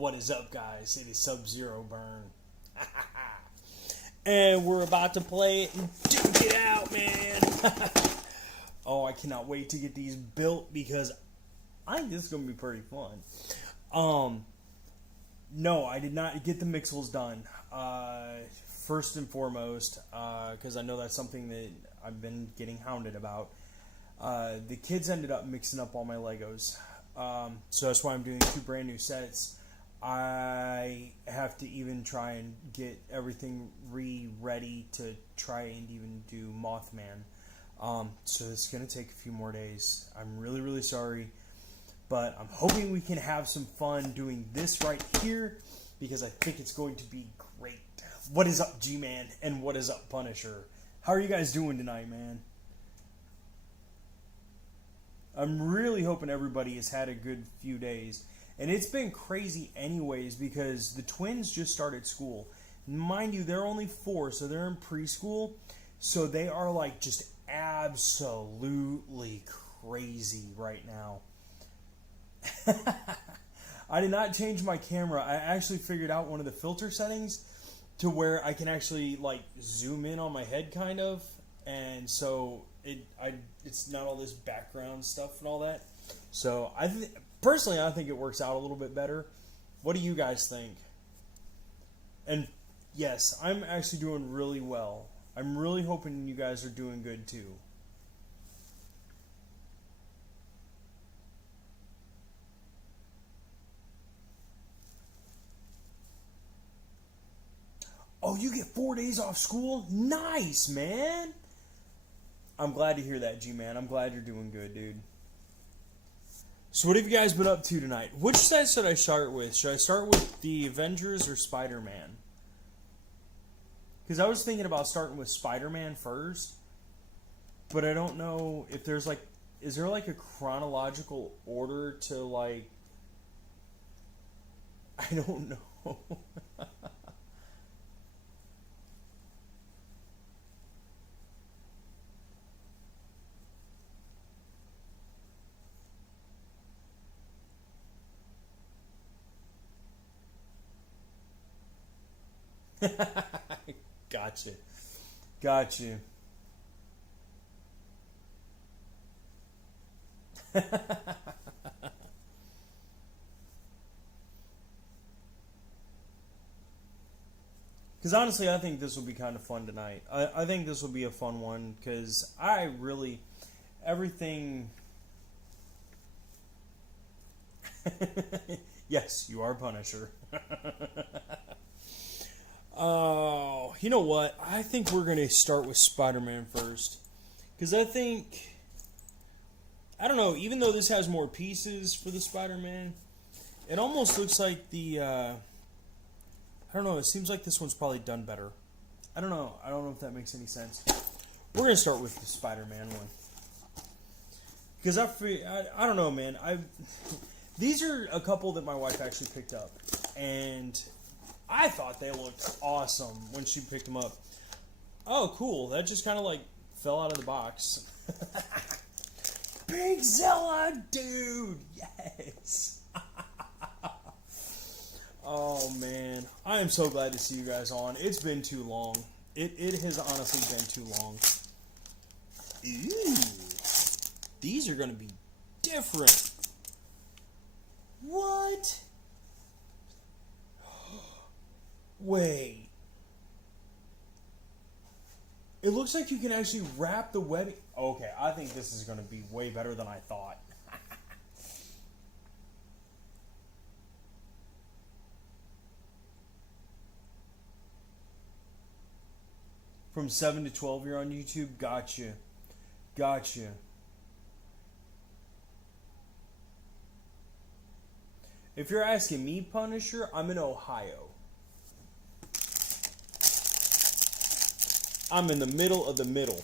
What is up, guys? It is Subzeroburn. And we're about to play it and duke it out, man. Oh, I cannot wait to get these built because I think this is going to be pretty fun. No, I did not get the mixels done. First and foremost, because I know that's something that I've been getting hounded about. The kids ended up mixing up all my Legos. So that's why I'm doing 2 brand new sets. I have to even try and get everything ready to try and even do Mothman. So it's going to take a few more days. I'm really, really sorry. But I'm hoping we can have some fun doing this right here because I think it's going to be great. What is up, G-Man? And what is up, Punisher? How are you guys doing tonight, man? I'm really hoping everybody has had a good few days. And it's been crazy anyways because the twins just started school. Mind you, they're only 4, so they're in preschool. So they are like just absolutely crazy right now. I did not change my camera. I actually figured out one of the filter settings to where I can actually like zoom in on my head kind of. And so it's not all this background stuff and all that. So personally, I think it works out a little bit better. What do you guys think? And yes, I'm actually doing really well. I'm really hoping you guys are doing good too. Oh, you get 4 days off school? Nice, man. I'm glad to hear that, G-Man. I'm glad you're doing good, dude. So what have you guys been up to tonight? Which set should I start with? Should I start with the Avengers or Spider-Man? Because I was thinking about starting with Spider-Man first. But I don't know if there's like... Is there like a chronological order to like... I don't know. Gotcha. Gotcha. Because honestly, I think this will be kind of fun tonight. I think this will be a fun one because I really... Everything... Yes, you are Punisher. Oh, you know what? I think we're going to start with Spider-Man first. Because I think... I don't know, even though this has more pieces for the Spider-Man, it almost looks like the... I don't know, it seems like this one's probably done better. I don't know if that makes any sense. We're going to start with the Spider-Man one. Because I don't know, man. These are a couple that my wife actually picked up. And... I thought they looked awesome when she picked them up. Oh, cool. That just kind of like fell out of the box. Big Zilla, dude! Yes! Oh, man. I am so glad to see you guys on. It's been too long. It has honestly been too long. Ooh. These are going to be different. What? Wait. It looks like you can actually wrap the webbing. Okay, I think this is going to be way better than I thought. From 7 to 12 you're on YouTube? Gotcha. Gotcha. If you're asking me, Punisher, I'm in Ohio. I'm in the middle of the middle.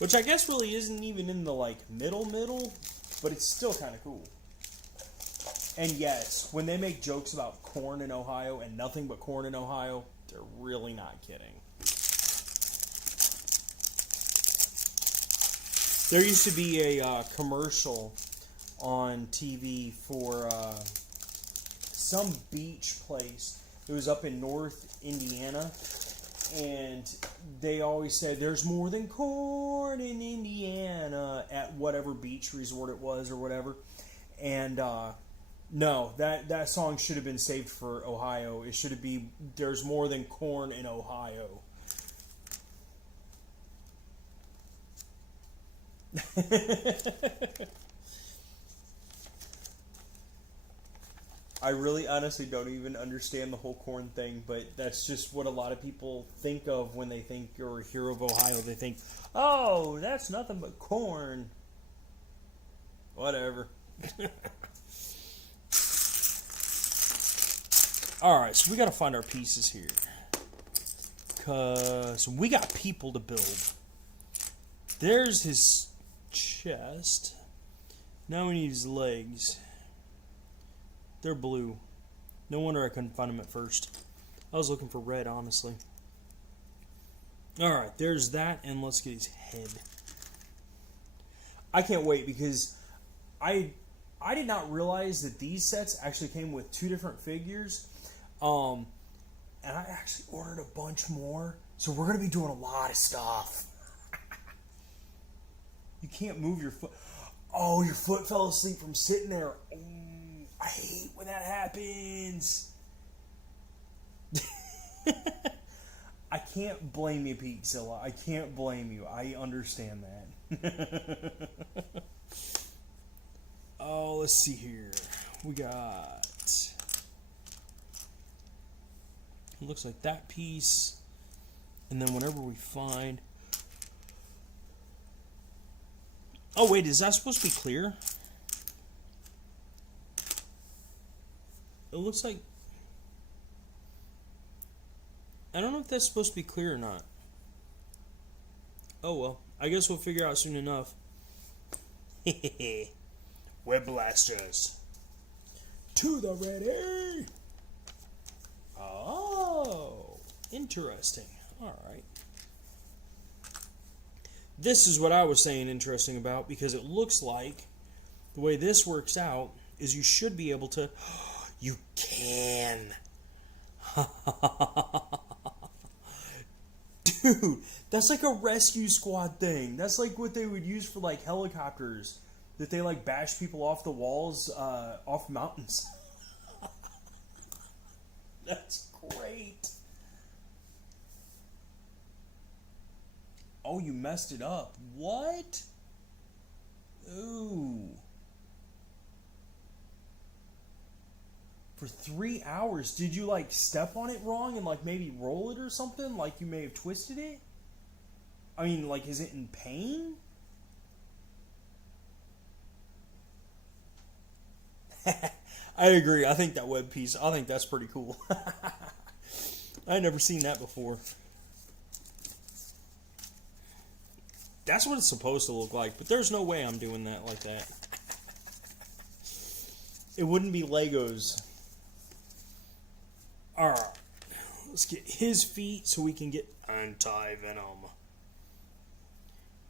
Which I guess really isn't even in the, like, middle, but it's still kind of cool. And yes, when they make jokes about corn in Ohio and nothing but corn in Ohio, they're really not kidding. There used to be a commercial on TV for some beach place. It was up in North Indiana, and they always said there's more than corn in Indiana at whatever beach resort it was or whatever. And no, that song should have been saved for Ohio. It should have been there's more than corn in Ohio. I really honestly don't even understand the whole corn thing, but that's just what a lot of people think of when they think you're a hero of Ohio. They think, oh, that's nothing but corn. Whatever. Alright, so we gotta find our pieces here. Because we got people to build. There's his chest. Now we need his legs. They're blue. No wonder I couldn't find them at first. I was looking for red, honestly. Alright, there's that, and let's get his head. I can't wait, because I did not realize that these sets actually came with 2 different figures. And I actually ordered a bunch more. So we're going to be doing a lot of stuff. You can't move your foot. Oh, your foot fell asleep from sitting there. Oh, I hate when that happens. I can't blame you, Peakzilla. I can't blame you. I understand that. Oh, let's see here. We got... It looks like that piece. And then whenever we find... Oh, wait, is that supposed to be clear? It looks like... I don't know if that's supposed to be clear or not. Oh, well. I guess we'll figure out soon enough. Web blasters. To the ready! Oh, interesting. Alright. This is what I was saying interesting about, because it looks like the way this works out is you should be able to... You can! Dude, that's like a rescue squad thing. That's like what they would use for like helicopters. That they like bash people off the walls, off mountains. That's great. Oh, you messed it up. What? Ooh. For 3 hours, did you like step on it wrong and like maybe roll it or something? Like you may have twisted it? I mean, like, is it in pain? I agree. I think that web piece, I think that's pretty cool. I never seen that before. That's what it's supposed to look like, but there's no way I'm doing that like that. It wouldn't be Legos. Alright. Let's get his feet so we can get anti-venom.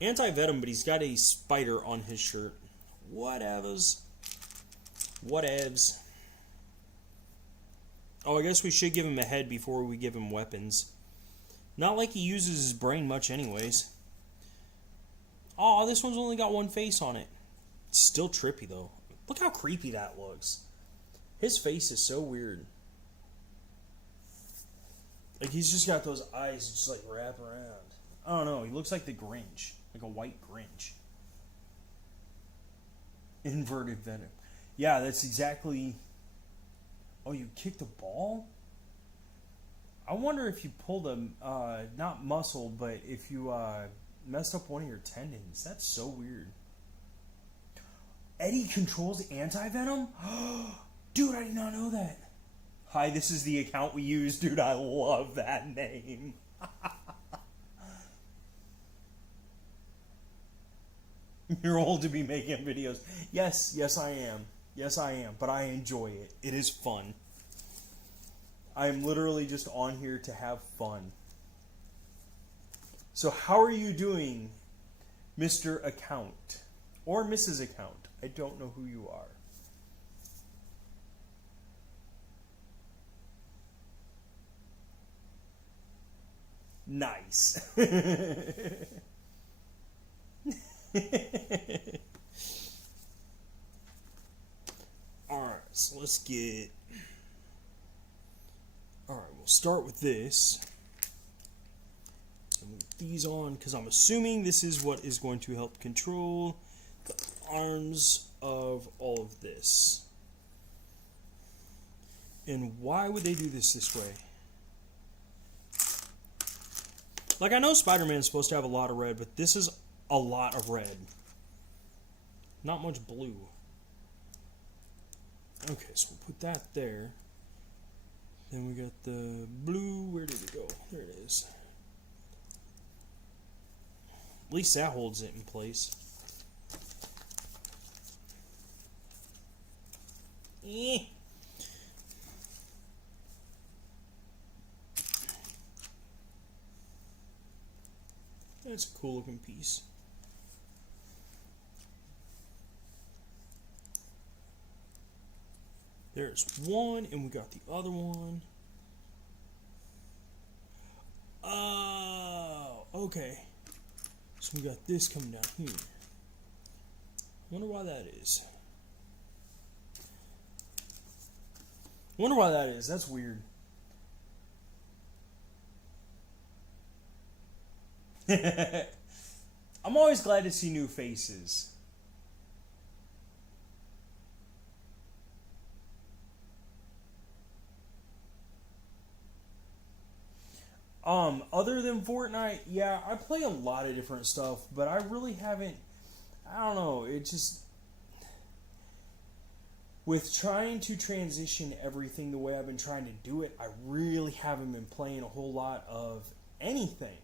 Anti-venom, but he's got a spider on his shirt. Whatevs. Whatevs. Oh, I guess we should give him a head before we give him weapons. Not like he uses his brain much anyways. Oh, this one's only got one face on it. It's still trippy, though. Look how creepy that looks. His face is so weird. Like, he's just got those eyes that just, like, wrap around. I don't know. He looks like the Grinch. Like a white Grinch. Inverted venom. Yeah, that's exactly... Oh, you kicked a ball? I wonder if you pulled a... not muscle, but if you messed up one of your tendons. That's so weird. Eddie controls anti-venom? Dude, I did not know that. Hi, this is the account we use. Dude, I love that name. You're old to be making videos. Yes, I am. Yes, I am. But I enjoy it. It is fun. I am literally just on here to have fun. So how are you doing, Mr. Account? Or Mrs. Account? I don't know who you are. Nice. Alright, so let's get... Alright, we'll start with this. And move these on, because I'm assuming this is what is going to help control the arms of all of this. And why would they do this way? Like, I know Spider-Man is supposed to have a lot of red, but this is a lot of red. Not much blue. Okay, so we'll put that there. Then we got the blue. Where did it go? There it is. At least that holds it in place. Eh. That's a cool looking piece. There's one, and we got the other one. Oh, okay. So we got this coming down here. Wonder why that is. Wonder why that is. That's weird. I'm always glad to see new faces. Other than Fortnite, yeah, I play a lot of different stuff, but I really haven't, I don't know, it just, with trying to transition everything the way I've been trying to do it, I really haven't been playing a whole lot of anything.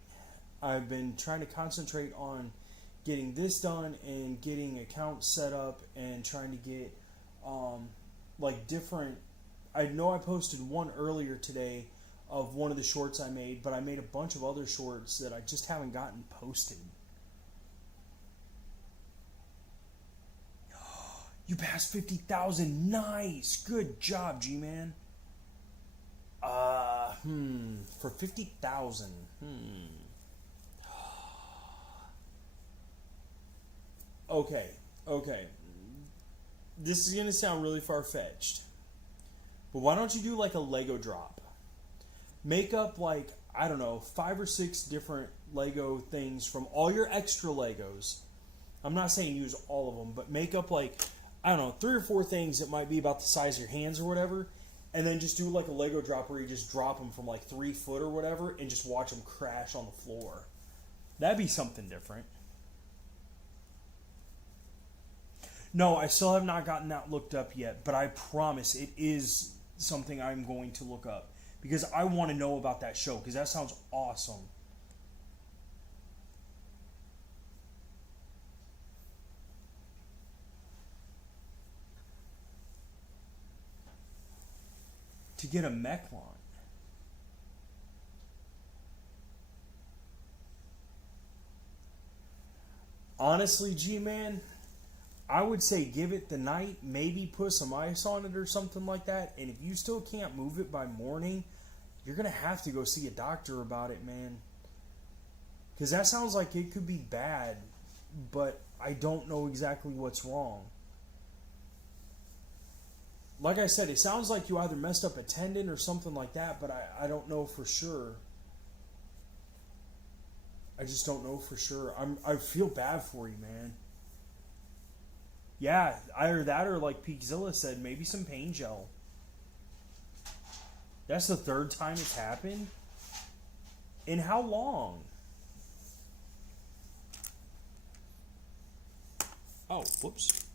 I've been trying to concentrate on getting this done and getting accounts set up and trying to get, like different, I know I posted one earlier today of one of the shorts I made, but I made a bunch of other shorts that I just haven't gotten posted. You passed 50,000. Nice. Good job, G-Man. For 50,000. Okay. This is going to sound really far-fetched. But why don't you do like a Lego drop? Make up like, I don't know, 5 or 6 different Lego things from all your extra Legos. I'm not saying use all of them, but make up like, I don't know, 3 or 4 things that might be about the size of your hands or whatever, and then just do like a Lego drop where you just drop them from like 3 foot or whatever and just watch them crash on the floor. That'd be something different. No, I still have not gotten that looked up yet, but I promise it is something I'm going to look up. Because I want to know about that show, because that sounds awesome. To get a mech launch. Honestly, G-Man, I would say give it the night, maybe put some ice on it or something like that, and if you still can't move it by morning, you're going to have to go see a doctor about it, man. Because that sounds like it could be bad, but I don't know exactly what's wrong. Like I said, it sounds like you either messed up a tendon or something like that, but I don't know for sure. I just don't know for sure. I feel bad for you, man. Yeah, either that or like Peakzilla said, maybe some pain gel. That's the 3rd time it's happened? In how long? Oh, whoops.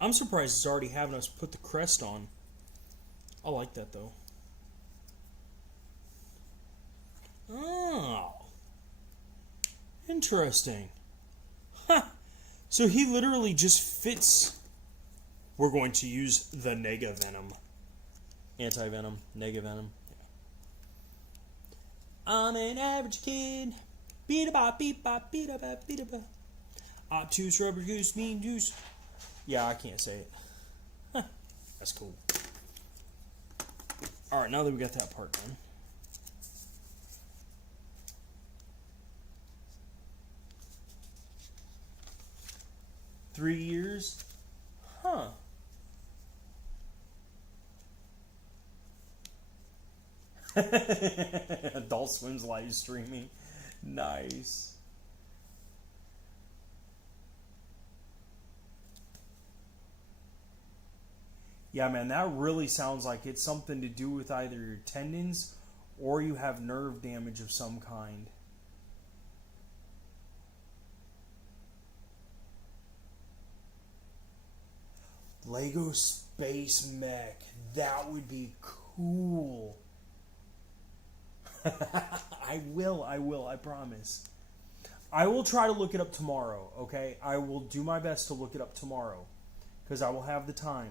I'm surprised it's already having us put the crest on. I like that though. Oh. Interesting. Huh. So he literally just fits. We're going to use the Nega Venom. Anti-venom, negative venom. Yeah. I'm an average kid. Beat-a-bop, beat-bop, beat-a-bop, beat-a-bop. Obtuse, rubber goose, mean goose. Yeah, I can't say it. Huh. That's cool. Alright, now that we got that part done. $3 years? Huh. Adult Swim's live streaming. Nice. Yeah, man, that really sounds like it's something to do with either your tendons or you have nerve damage of some kind. Lego Space Mech. That would be cool. I will, I promise. I will try to look it up tomorrow, okay? I will do my best to look it up tomorrow because I will have the time.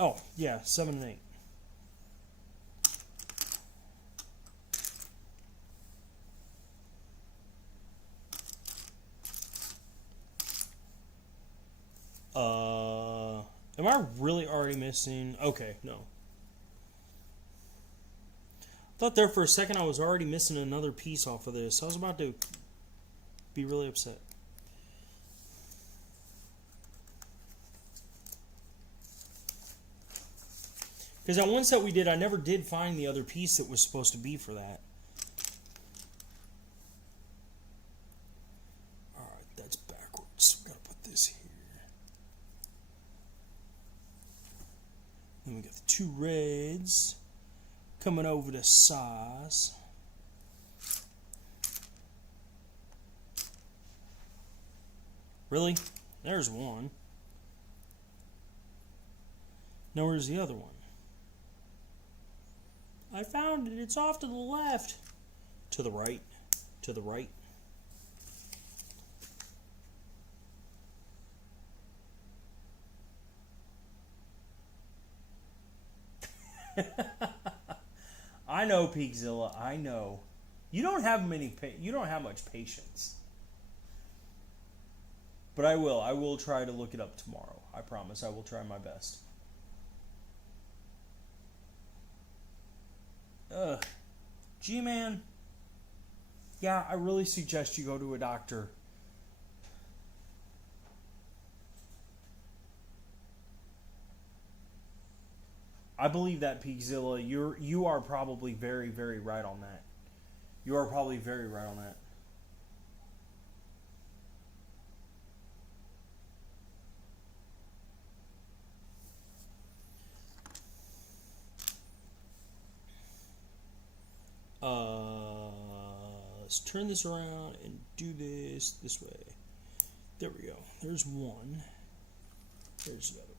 Oh, yeah, 7 and 8. Am I really already missing? Okay, no. I thought there for a second I was already missing another piece off of this. I was about to be really upset. Because that one set we did, I never did find the other piece that was supposed to be for that. Alright, that's backwards. We gotta put this here. Then we got the 2 reds coming over to size. Really? There's one. Now where's the other one? I found it. It's off to the left. To the right. To the right. I know, Peakzilla. I know. You don't have much patience. But I will. I will try to look it up tomorrow. I promise. I will try my best. G-Man. Yeah, I really suggest you go to a doctor. I believe that, Peakzilla. You are probably very, very right on that. You are probably very right on that. Let's turn this around and do this way. There we go. There's one. There's the other one.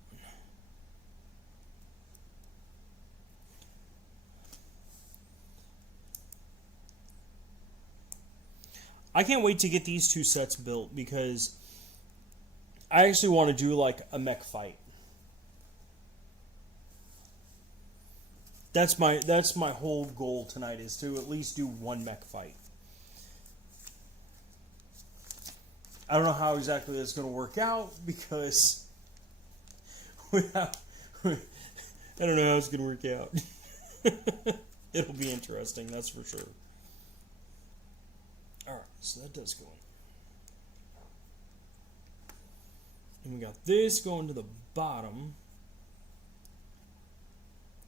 I can't wait to get these 2 sets built because I actually want to do like a mech fight. That's my whole goal tonight, is to at least do 1 mech fight. I don't know how exactly that's going to work out because I don't know how it's going to work out. It'll be interesting, that's for sure. Alright, so that does go in. And we got this going to the bottom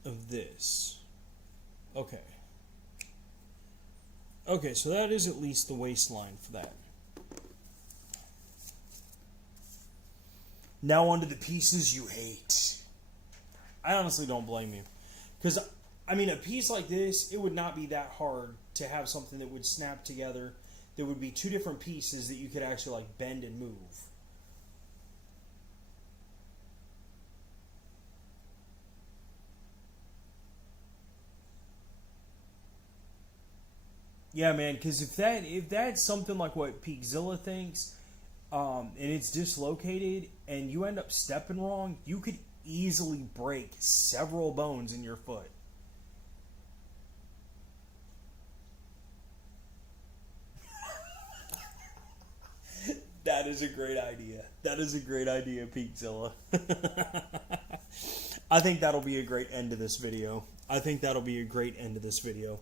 of this. Okay. Okay, so that is at least the waistline for that. Now onto the pieces you hate. I honestly don't blame you. Because, I mean, a piece like this, it would not be that hard to have something that would snap together. There would be 2 different pieces that you could actually, like, bend and move. Yeah, man, because if that's something like what Peakzilla thinks, and it's dislocated, and you end up stepping wrong, you could easily break several bones in your foot. That is a great idea. That is a great idea, Peakzilla. I think that'll be a great end to this video. I think that'll be a great end to this video.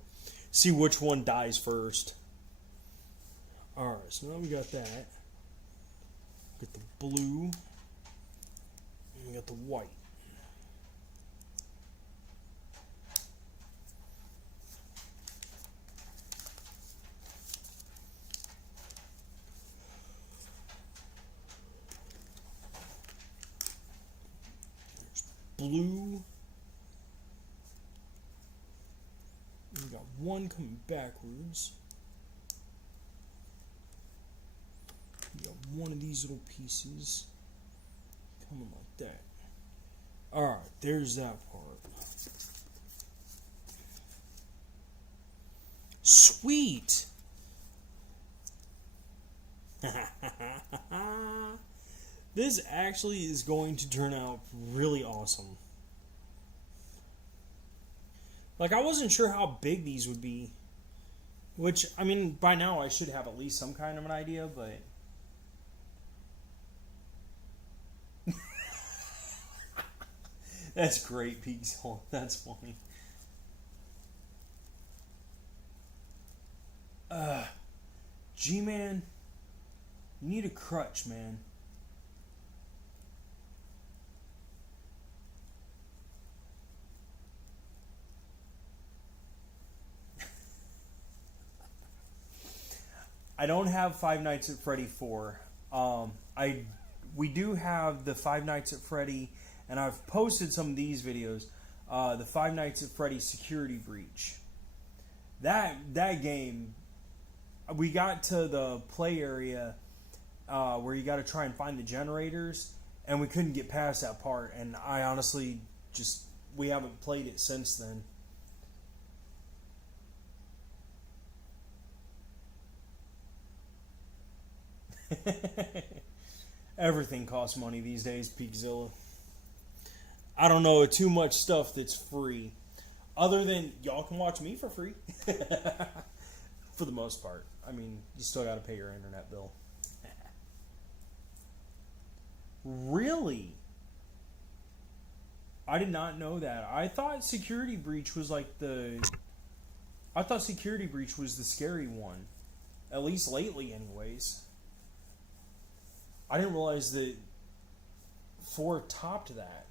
See which one dies first. Alright, so now we got that. Get the blue. And we got the white. Blue. We got one coming backwards. We got one of these little pieces coming like that. Alright, there's that part. Sweet! This actually is going to turn out really awesome. Like, I wasn't sure how big these would be. Which, I mean, by now I should have at least some kind of an idea, but... That's great, Peakzilla. That's funny. G-Man, you need a crutch, man. I don't have Five Nights at Freddy 4. We do have the Five Nights at Freddy, and I've posted some of these videos. The Five Nights at Freddy Security Breach. That game, we got to the play area where you got to try and find the generators, and we couldn't get past that part. And I honestly we haven't played it since then. Everything costs money these days, Peakzilla. I don't know too much stuff that's free. Other than y'all can watch me for free. For the most part. I mean, you still gotta pay your internet bill. Really? I did not know that. I thought Security Breach was like I thought Security Breach was the scary one. At least lately, anyways. I didn't realize that 4 topped that.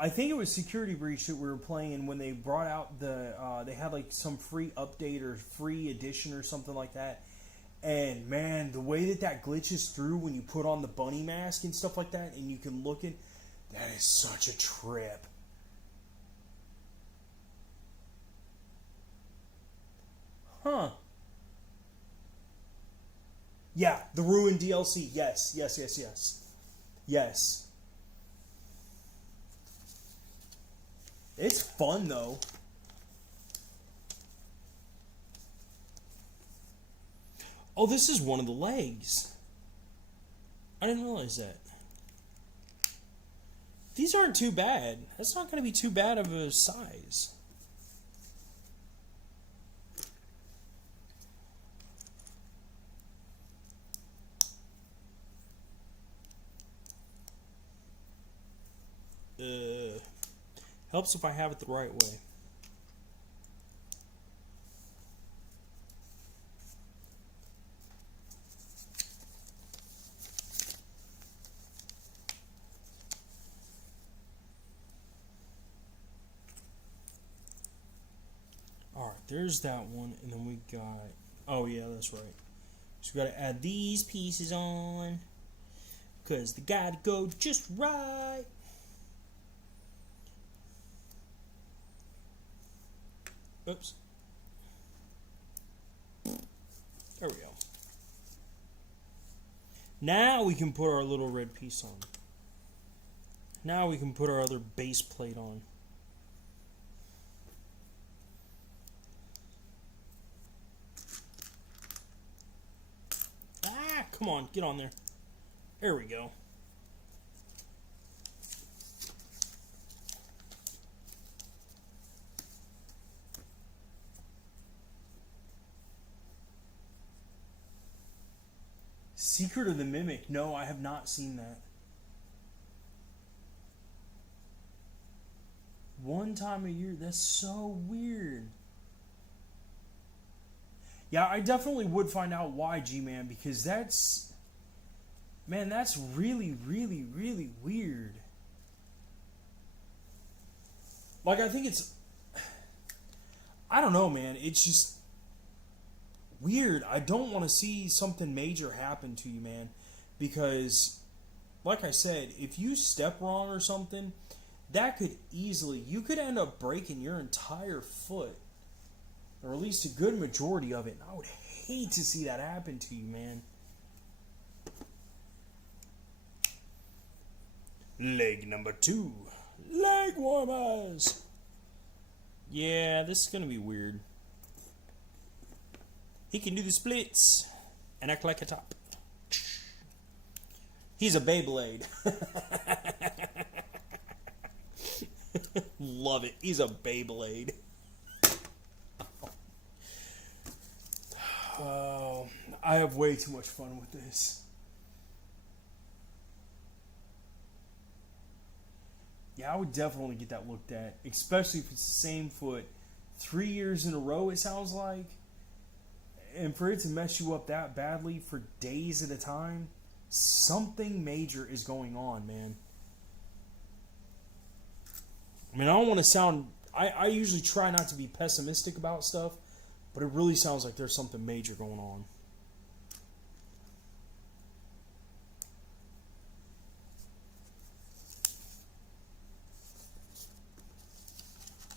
I think it was Security Breach that we were playing when they brought out they had like some free update or free edition or something like that. And man, the way that glitches through when you put on the bunny mask and stuff like that, and you can look at, that is such a trip. Huh. Yeah, the Ruin DLC. Yes. Yes. It's fun, though. Oh, this is one of the legs. I didn't realize that. These aren't too bad. That's not going to be too bad of a size. Helps if I have it the right way. Alright, there's that one, and then we got... Oh yeah, that's right. So we gotta add these pieces on, because they gotta go just right. Oops. Now we can put our little red piece on. Now we can put our other base plate on. Ah, come on, get on there. There we go. Secret of the Mimic. No, I have not seen that. One time a year. That's so weird. Yeah, I definitely would find out why, G-Man, because that's... Man, that's really, really, really weird. Like, I think it's... I don't know, man. It's just... weird. I don't want to see something major happen to you, man, because like I said, if you step wrong or something, that could easily, you could end up breaking your entire foot, or at least a good majority of it, and I would hate to see that happen to you, man. Leg number 2, leg warmers. Yeah, this is gonna be weird. He can do the splits and act like a top. He's a Beyblade. Love it. He's a Beyblade. Oh, I have way too much fun with this. Yeah, I would definitely get that looked at, especially if it's the same foot 3 years in a row, it sounds like. And for it to mess you up that badly for days at a time, something major is going on, man. I mean, I don't want to sound... I usually try not to be pessimistic about stuff, but it really sounds like there's something major going on.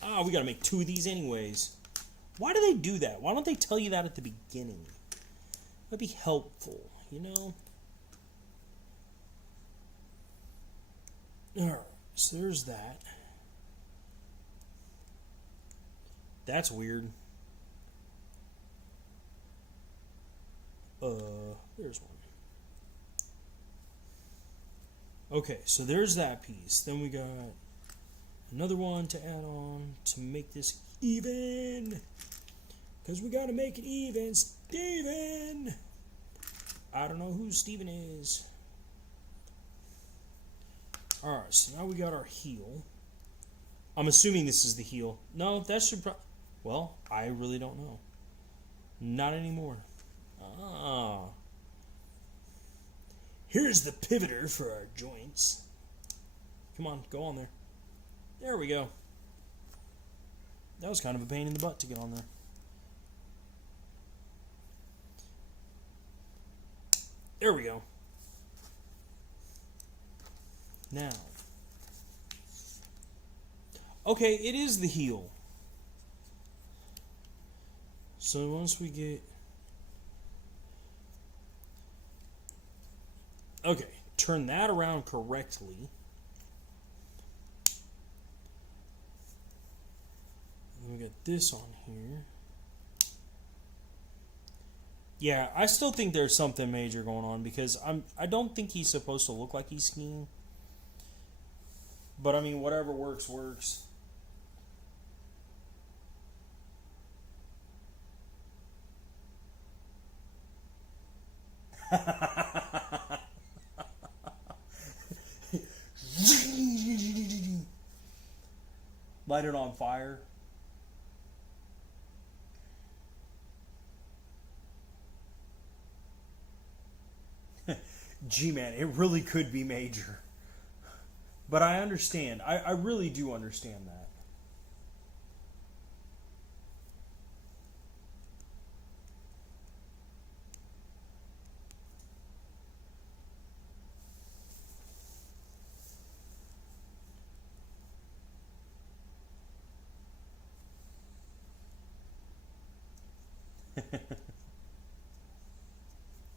Ah, we got to make 2 of these anyways. Why do they do that? Why don't they tell you that at the beginning? That'd be helpful, you know? Alright, so there's that. That's weird. There's one. Okay, so there's that piece. Then we got another one to add on to make this even. Because we got to make it even. Steven! I don't know who Steven is. Alright, so now we got our heel. I'm assuming this is the heel. No, that should probably... Well, I really don't know. Not anymore. Ah. Here's the pivoter for our joints. Come on, go on there. There we go. That was kind of a pain in the butt to get on there. There we go. Now. Okay, it is the heel. So once we get... Okay, turn that around correctly. And we got this on here. Yeah, I still think there's something major going on because I don't think he's supposed to look like he's skiing. But I mean, whatever works, works. Light it on fire. G-Man, it really could be major. But I understand. I really do understand that.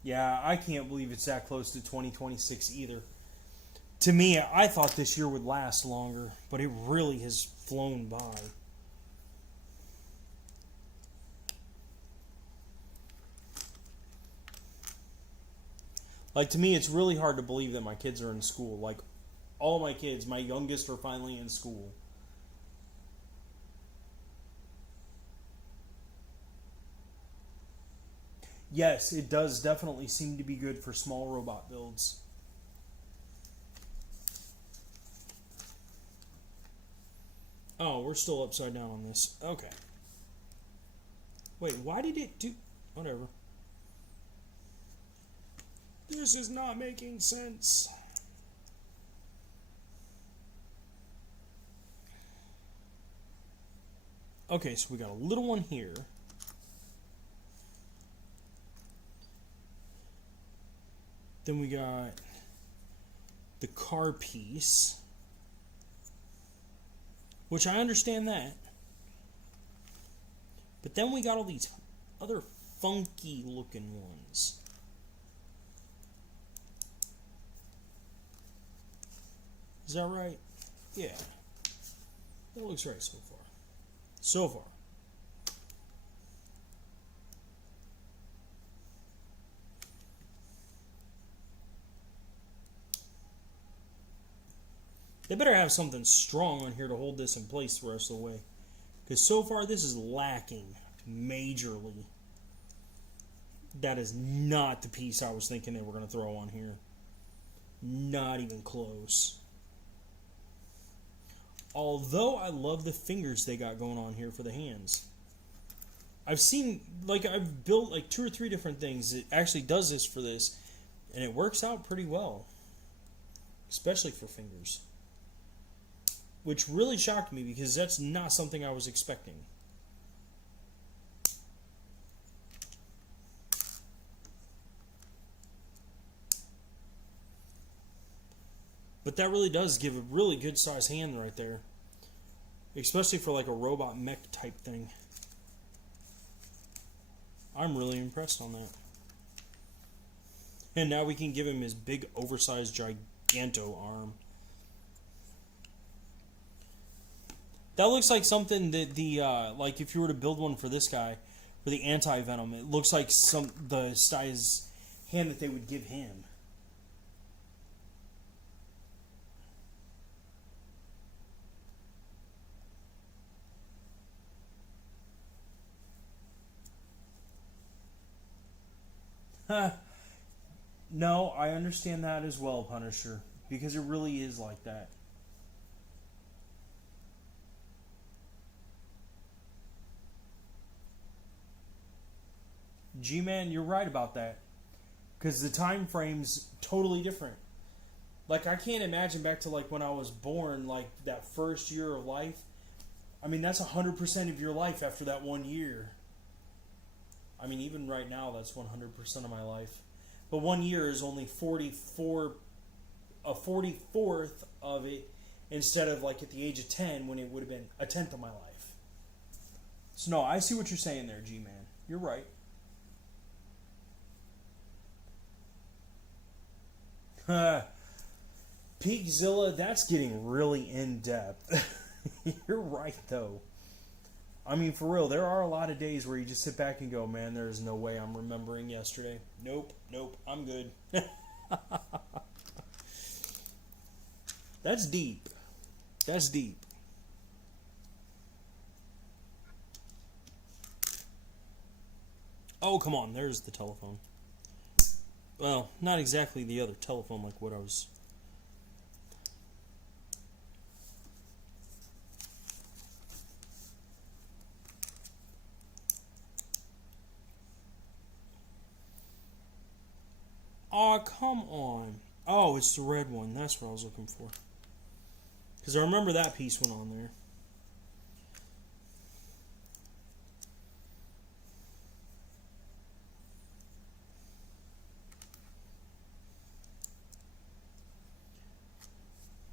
Yeah, I can't believe it's that close to 2026 either. To me, I thought this year would last longer, but it really has flown by. Like, to me, it's really hard to believe that my kids are in school. Like, all my kids, my youngest, are finally in school. Yes, it does definitely seem to be good for small robot builds. Oh, we're still upside down on this. Okay. Wait, why did it do... Whatever. This is not making sense. Okay, so we got a little one here. Then we got the car piece, which I understand that. But then we got all these other funky looking ones. Is that right? Yeah. That looks right so far. So far. They better have something strong on here to hold this in place the rest of the way. Because so far this is lacking majorly. That is not the piece I was thinking they were going to throw on here. Not even close. Although I love the fingers they got going on here for the hands. I've seen, like, I've built like 2 or 3 different things. It actually does this for this. And it works out pretty well. Especially for fingers. Which really shocked me because that's not something I was expecting. But that really does give a really good size hand right there. Especially for like a robot mech type thing. I'm really impressed on that. And now we can give him his big oversized giganto arm. That looks like something that like if you were to build one for this guy, for the anti-venom, it looks like the size hand that they would give him. No, I understand that as well, Punisher, because it really is like that. G-Man, you're right about that. Because the time frame's totally different. Like, I can't imagine back to, like, when I was born, like, that first year of life. I mean, that's 100% of your life after that 1 year. I mean, even right now, that's 100% of my life. But 1 year is only a 44th of it, instead of, like, at the age of 10, when it would have been a 10th of my life. So, no, I see what you're saying there, G-Man. You're right. Peakzilla, that's getting really in-depth. You're right, though. I mean, for real, there are a lot of days where you just sit back and go, man, there's no way I'm remembering yesterday. Nope, I'm good. That's deep. That's deep. Oh, come on, there's the telephone. Well, not exactly the other telephone like what I was... Aw, come on. Oh, it's the red one. That's what I was looking for. Because I remember that piece went on there.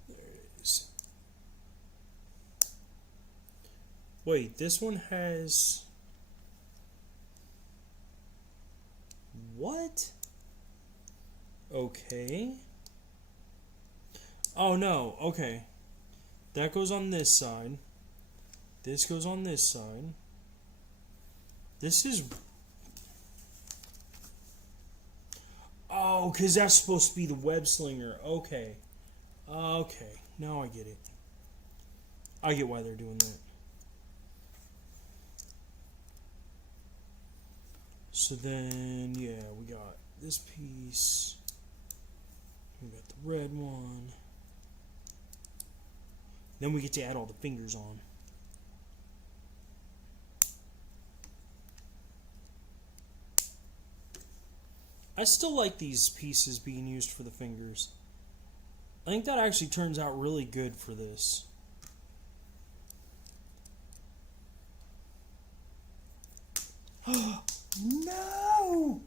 There it is. Wait, this one has... What? Okay. Oh no, okay. That goes on this side. This goes on this side. This is... Oh, because that's supposed to be the web slinger. Okay. Okay. Now I get it. I get why they're doing that. So then, yeah, we got this piece. We got the red one. Then we get to add all the fingers on. I still like these pieces being used for the fingers. I think that actually turns out really good for this. No!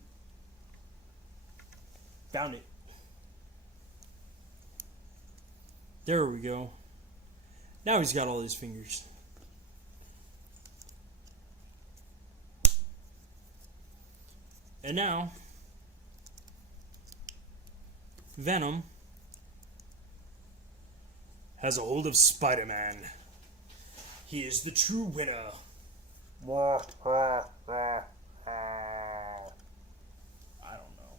Found it. There we go. Now he's got all his fingers. And now, Venom has a hold of Spider-Man. He is the true winner. I don't know.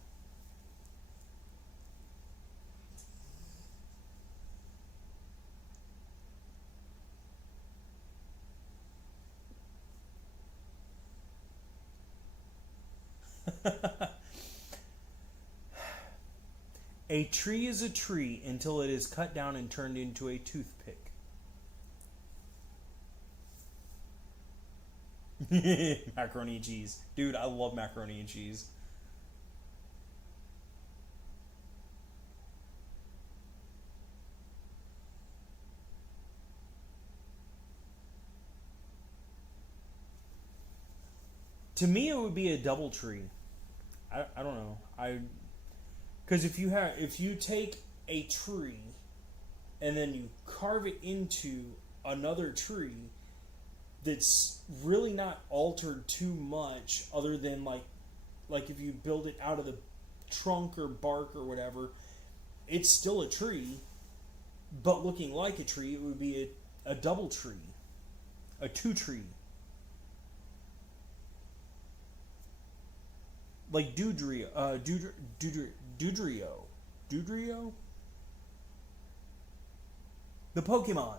A tree is a tree until it is cut down and turned into a toothpick. Macaroni and cheese. Dude, I love macaroni and cheese. To me, it would be a double tree. I don't know. Because if you take a tree and then you carve it into another tree that's really not altered too much, other than like if you build it out of the trunk or bark or whatever, it's still a tree, but looking like a tree, it would be a double tree, a two tree. Like Dudrio. The Pokemon.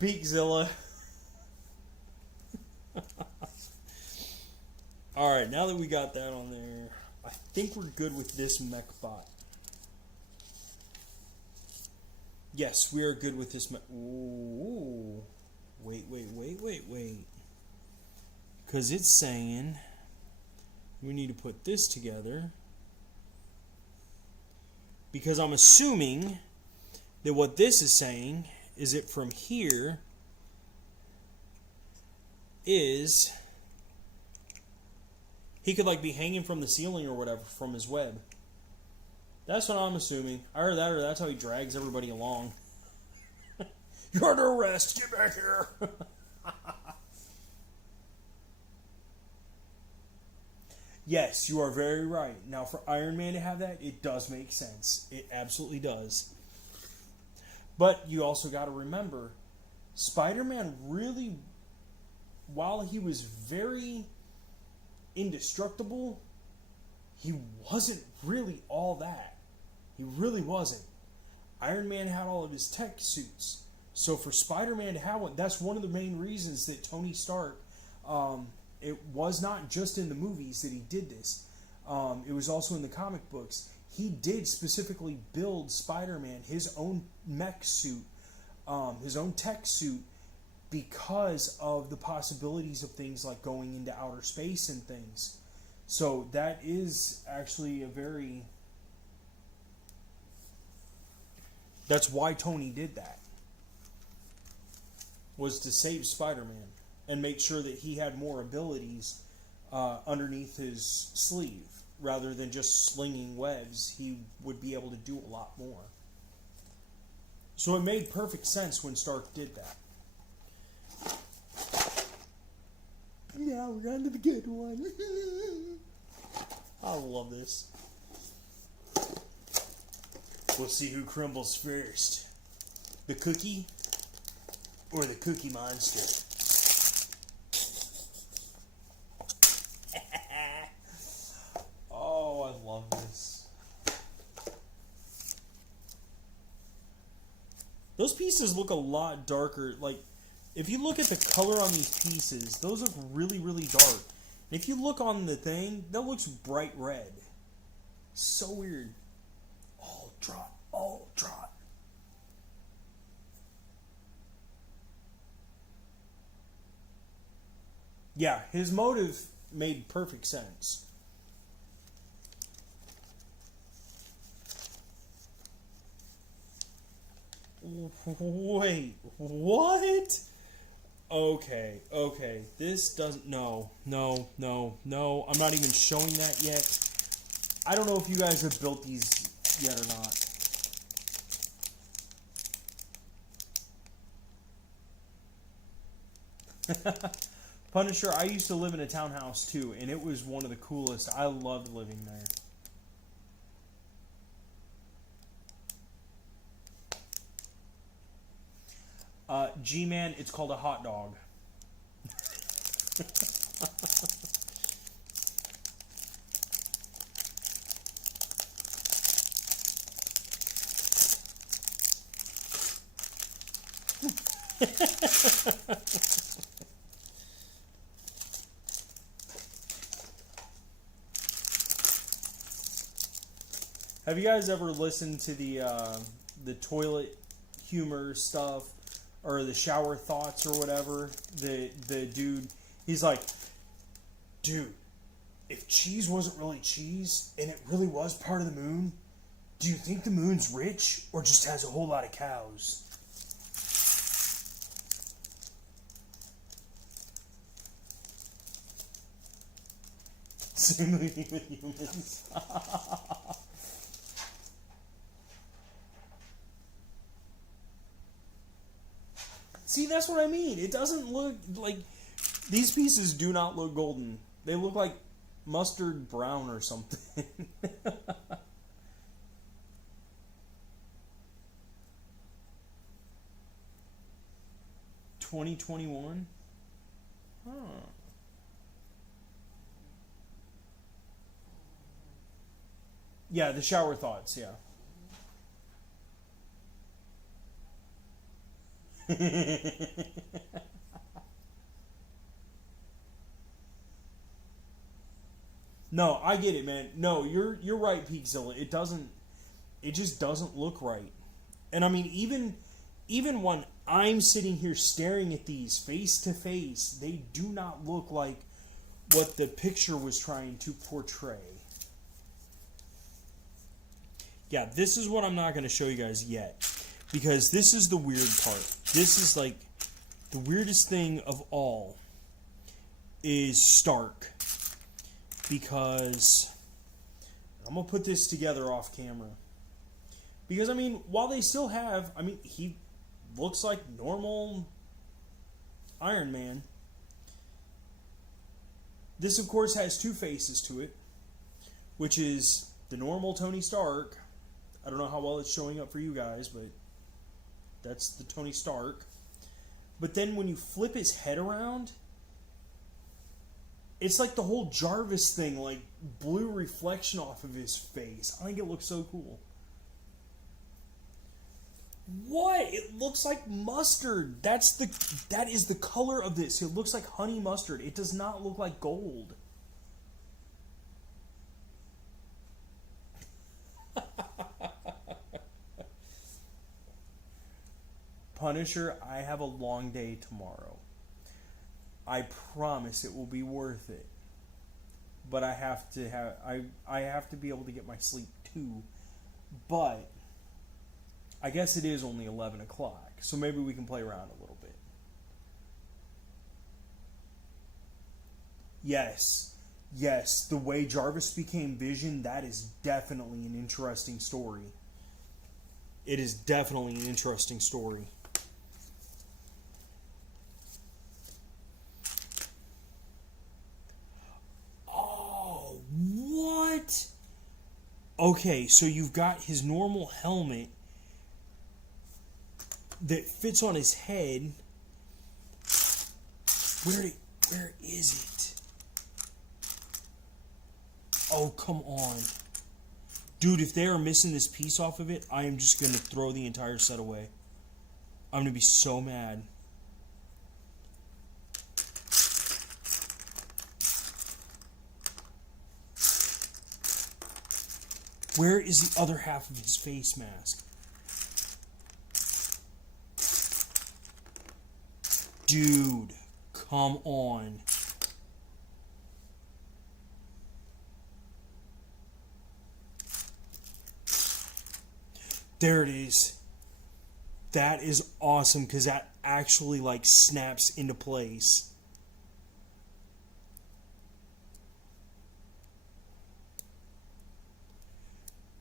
Beakzilla. Alright, now that we got that on there, I think we're good with this mech bot. Yes, we are good with this. Ooh. Wait. Because it's saying we need to put this together. Because I'm assuming that what this is saying is it from here is he could like be hanging from the ceiling or whatever from his web. That's what I'm assuming. I heard that, or that's how he drags everybody along. You're under arrest. Get back here. Yes, you are very right. Now, for Iron Man to have that, it does make sense. It absolutely does. But you also got to remember, Spider-Man really, while he was very indestructible, he wasn't really all that. He really wasn't. Iron Man had all of his tech suits. So for Spider-Man to have one, that's one of the main reasons that Tony Stark, it was not just in the movies that he did this. It was also in the comic books. He did specifically build Spider-Man his own mech suit, his own tech suit, because of the possibilities of things like going into outer space and things. So that is actually a very... That's why Tony did that. Was to save Spider-Man and make sure that he had more abilities underneath his sleeve. Rather than just slinging webs, he would be able to do a lot more. So it made perfect sense when Stark did that. Now we're on to the good one. I love this. We'll see who crumbles first. The cookie or the Cookie Monster. Oh, I love this. Those pieces look a lot darker. Like, if you look at the color on these pieces, those look really, really dark. And if you look on the thing, that looks bright red. So weird. Ultron. Yeah, his motive made perfect sense. Wait, what? Okay. This doesn't... No. I'm not even showing that yet. I don't know if you guys have built these yet or not. Punisher, I used to live in a townhouse too, and it was one of the coolest. I loved living there. G-Man, it's called a hot dog. Have you guys ever listened to the toilet humor stuff or the shower thoughts or whatever? The dude, he's like, dude, if cheese wasn't really cheese and it really was part of the moon, do you think the moon's rich or just has a whole lot of cows? Same with humans. See, that's what I mean. It doesn't look like... These pieces do not look golden. They look like mustard brown or something. 2021? Huh. Yeah, the shower thoughts, yeah. No, I get it, man. No, you're right, Peakzilla. It just doesn't look right. And I mean, even when I'm sitting here staring at these face to face, they do not look like what the picture was trying to portray. Yeah, this is what I'm not going to show you guys yet. Because this is the weird part. This is like the weirdest thing of all is Stark. Because I'm going to put this together off camera. Because, I mean, while they still have... I mean, he looks like normal Iron Man. This, of course, has two faces to it. Which is the normal Tony Stark. I don't know how well it's showing up for you guys, but that's the Tony Stark. But then when you flip his head around... It's like the whole Jarvis thing, like blue reflection off of his face. I think it looks so cool. What? It looks like mustard. That is the color of this. It looks like honey mustard. It does not look like gold. Punisher, I have a long day tomorrow. I promise it will be worth it. But I have to be able to get my sleep too. But I guess it is only 11 o'clock, so maybe we can play around a little bit. Yes, the way Jarvis became Vision, that is definitely an interesting story. It is definitely an interesting story. Oh, what? Okay, so you've got his normal helmet that fits on his head. Where is it? Oh, come on. Dude, if they are missing this piece off of it, I am just going to throw the entire set away. I'm going to be so mad. Where is the other half of his face mask? Dude, come on. There it is. That is awesome because that actually like snaps into place.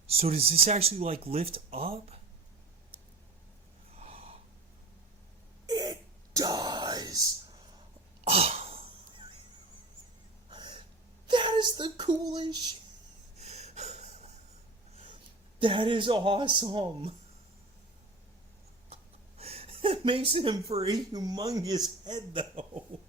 So does this actually like lift up? It does. Oh. That is the coolest shit. That is awesome. It makes him for a humongous head though.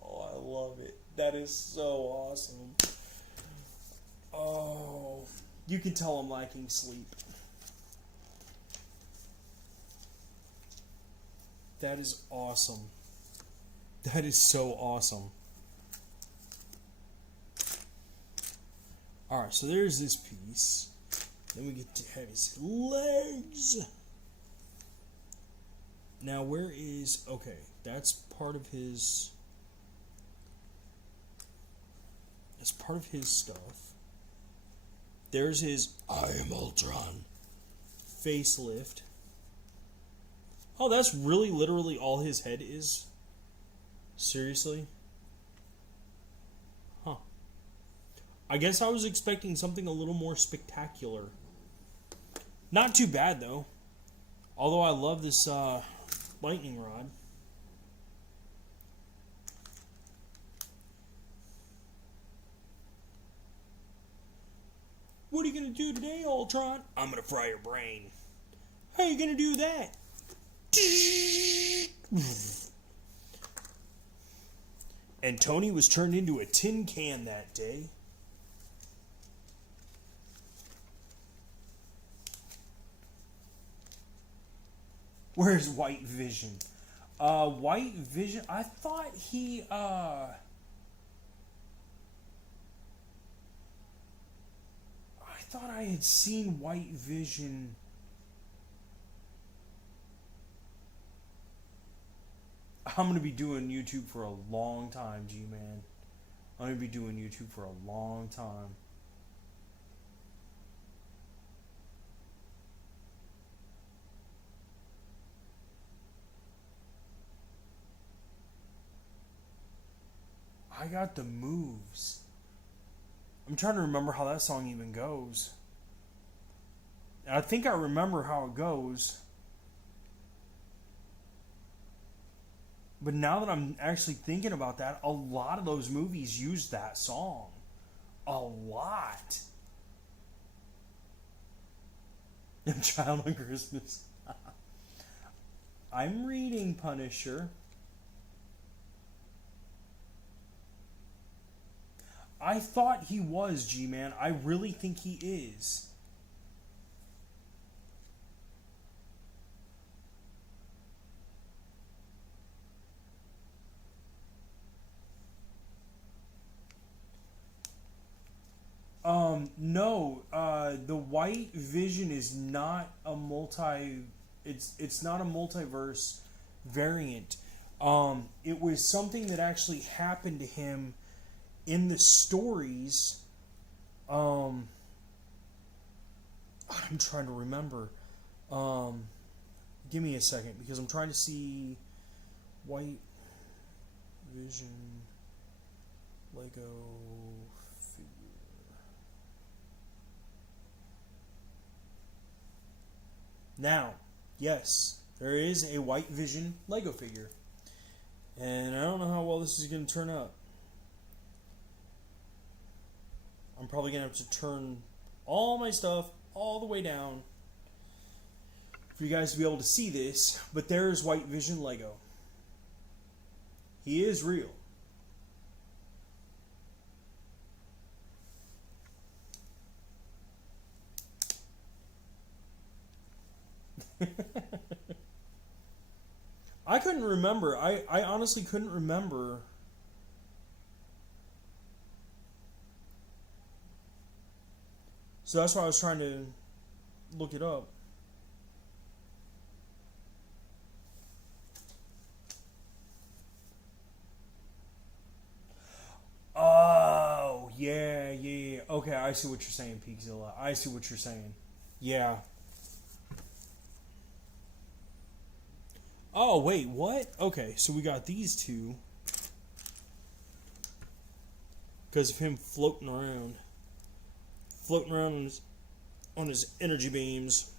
Oh, I love it. That is so awesome. Oh, you can tell I'm lacking sleep. That is awesome. That is so awesome. Alright, so there's this piece. Then we get to have his legs. Now, where is... Okay, that's part of his... That's part of his stuff. There's his I am Ultron facelift. Oh, that's really literally all his head is? Seriously? Huh. I guess I was expecting something a little more spectacular. Not too bad, though. Although I love this lightning rod. What are you going to do today, Ultron? I'm going to fry your brain. How are you going to do that? And Tony was turned into a tin can that day. Where's White Vision? White Vision, I thought he, I thought I had seen White Vision. I'm going to be doing YouTube for a long time, G-Man. I'm going to be doing YouTube for a long time. I got the moves. I'm trying to remember how that song even goes. I think I remember how it goes. But now that I'm actually thinking about that, a lot of those movies use that song. A lot. Child on Christmas. I'm reading Punisher. I thought he was, G-Man. I really think he is. No, the White Vision is not a it's not a multiverse variant. It was something that actually happened to him in the stories. I'm trying to remember. Give me a second, because I'm trying to see White Vision. Lego figure. Now, yes, there is a White Vision Lego figure. And I don't know how well this is going to turn out. I'm probably going to have to turn all my stuff all the way down for you guys to be able to see this. But there's White Vision Lego. He is real. I couldn't remember. I honestly couldn't remember. So that's why I was trying to look it up. Oh, yeah. Okay, I see what you're saying, Peakzilla. I see what you're saying. Yeah. Oh, wait, what? Okay, so we got these two. Because of him floating around. Floating around on his energy beams.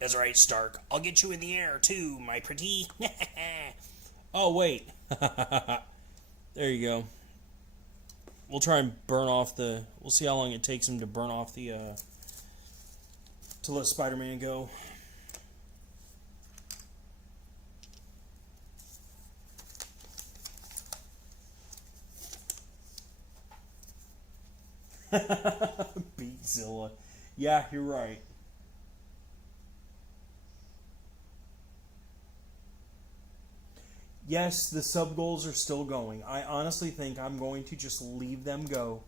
That's right, Stark. I'll get you in the air, too, my pretty. Oh, wait. There you go. We'll try and burn off the... We'll see how long it takes him to burn off the... to let Spider-Man go. Beatzilla. Yeah, you're right. Yes, the sub goals are still going. I honestly think I'm going to just leave them go.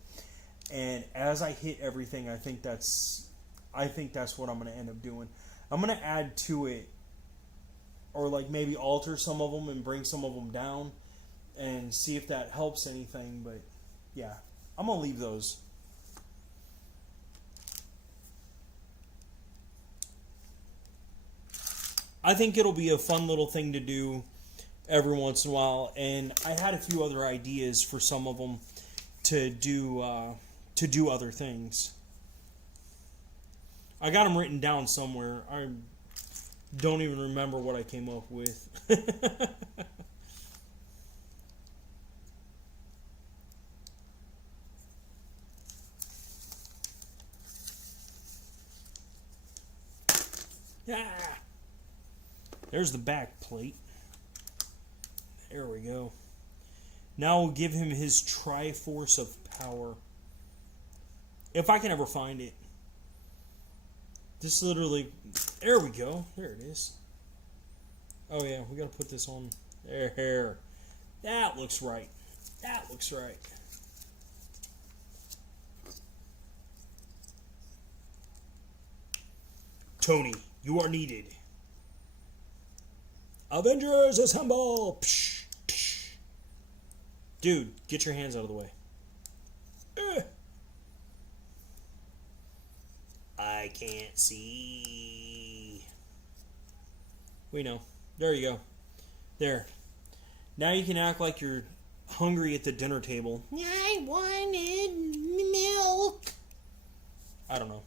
And as I hit everything, I think that's what I'm going to end up doing. I'm going to add to it, or like maybe alter some of them and bring some of them down and see if that helps anything. But yeah, I'm going to leave those. I think it'll be a fun little thing to do every once in a while, and I had a few other ideas for some of them to do other things. I got them written down somewhere. I don't even remember what I came up with. Yeah. There's the back plate. There we go. Now we'll give him his Triforce of Power. If I can ever find it. This literally... There we go. There it is. Oh yeah, we gotta put this on. There. That looks right. That looks right. Tony, you are needed. Avengers assemble! Psh, psh. Dude, get your hands out of the way. I can't see. We know. There you go. There. Now you can act like you're hungry at the dinner table. I wanted milk. I don't know.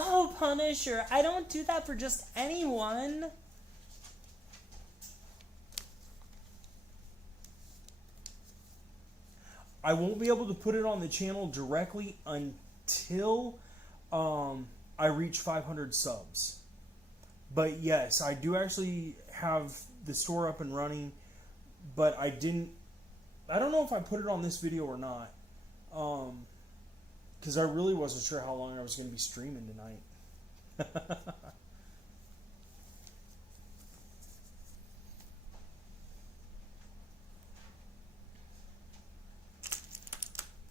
Oh, Punisher, I don't do that for just anyone. I won't be able to put it on the channel directly until I reach 500 subs. But yes, I do actually have the store up and running, but I don't know if I put it on this video or not. Because I really wasn't sure how long I was going to be streaming tonight.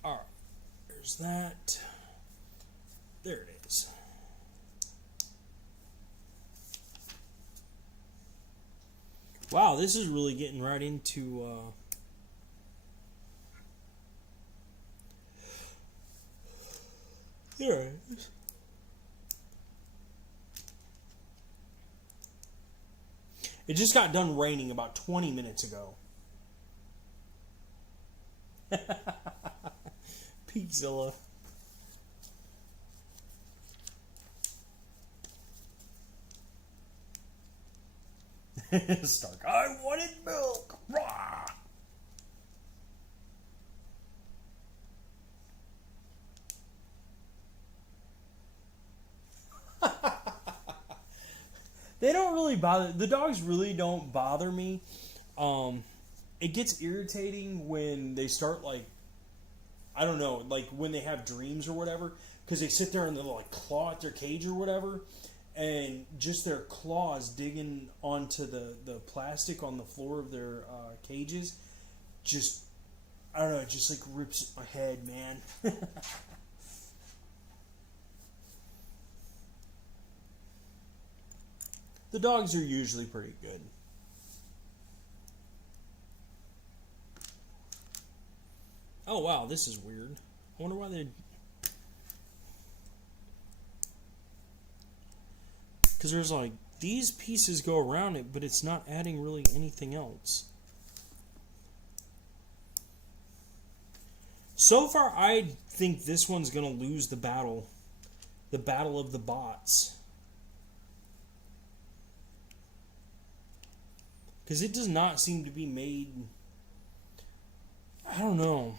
Alright, there's that. There it is. Wow, this is really getting right into... There it is. It just got done raining about 20 minutes ago. Peakzilla. Stark. I wanted milk. Rah! They don't really bother. The dogs really don't bother me. It gets irritating when they start, like, I don't know, like when they have dreams or whatever, because they sit there and they'll like claw at their cage or whatever, and just their claws digging onto the plastic on the floor of their cages, just, I don't know, it just like rips my head, man. The dogs are usually pretty good. Oh wow, this is weird. I wonder why they... Because there's like, these pieces go around it, but it's not adding really anything else. So far, I think this one's going to lose the battle. The battle of the bots. Because it does not seem to be made... I don't know.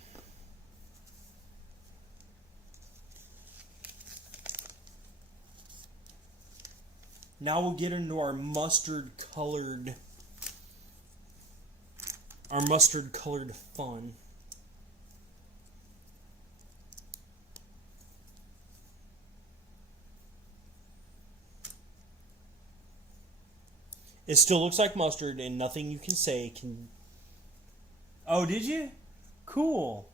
Now we'll get into our mustard colored fun. It still looks like mustard, and nothing you can say can... Oh, did you? Cool.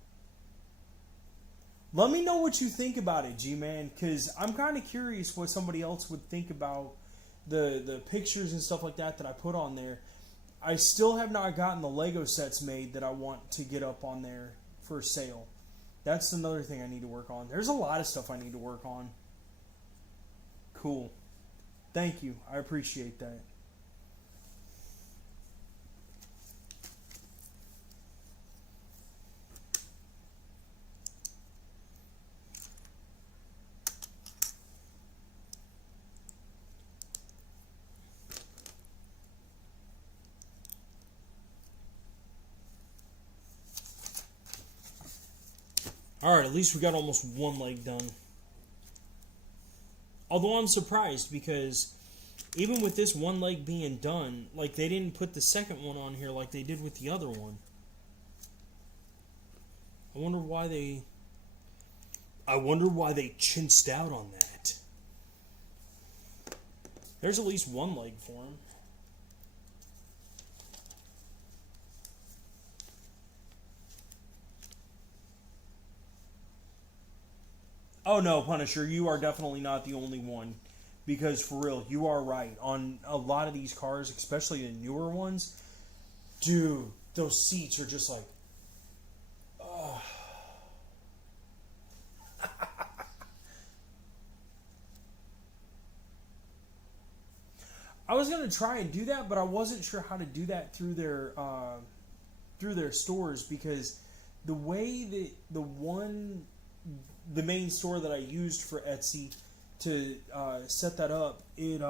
Let me know what you think about it, G-Man, because I'm kind of curious what somebody else would think about the pictures and stuff like that I put on there. I still have not gotten the Lego sets made that I want to get up on there for sale. That's another thing I need to work on. There's a lot of stuff I need to work on. Cool. Thank you. I appreciate that. Alright, at least we got almost one leg done. Although I'm surprised because even with this one leg being done, like they didn't put the second one on here like they did with the other one. I wonder why they chinched out on that. There's at least one leg for him. Oh no, Punisher, you are definitely not the only one. Because for real, you are right. On a lot of these cars, especially the newer ones, dude, those seats are just like... Oh. I was going to try and do that, but I wasn't sure how to do that through their stores, because the way that the main store that I used for Etsy to set that up, it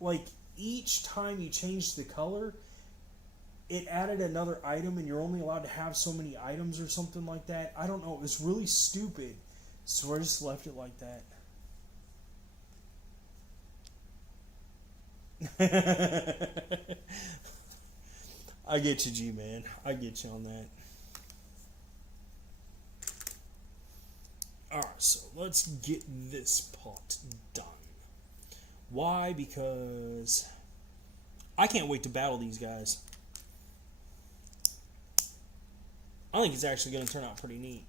like each time you changed the color, it added another item, and you're only allowed to have so many items or something like that. I don't know. It was really stupid, so I just left it like that. I get you, G-Man. I get you on that. Alright, so let's get this part done. Why? Because I can't wait to battle these guys. I think it's actually going to turn out pretty neat.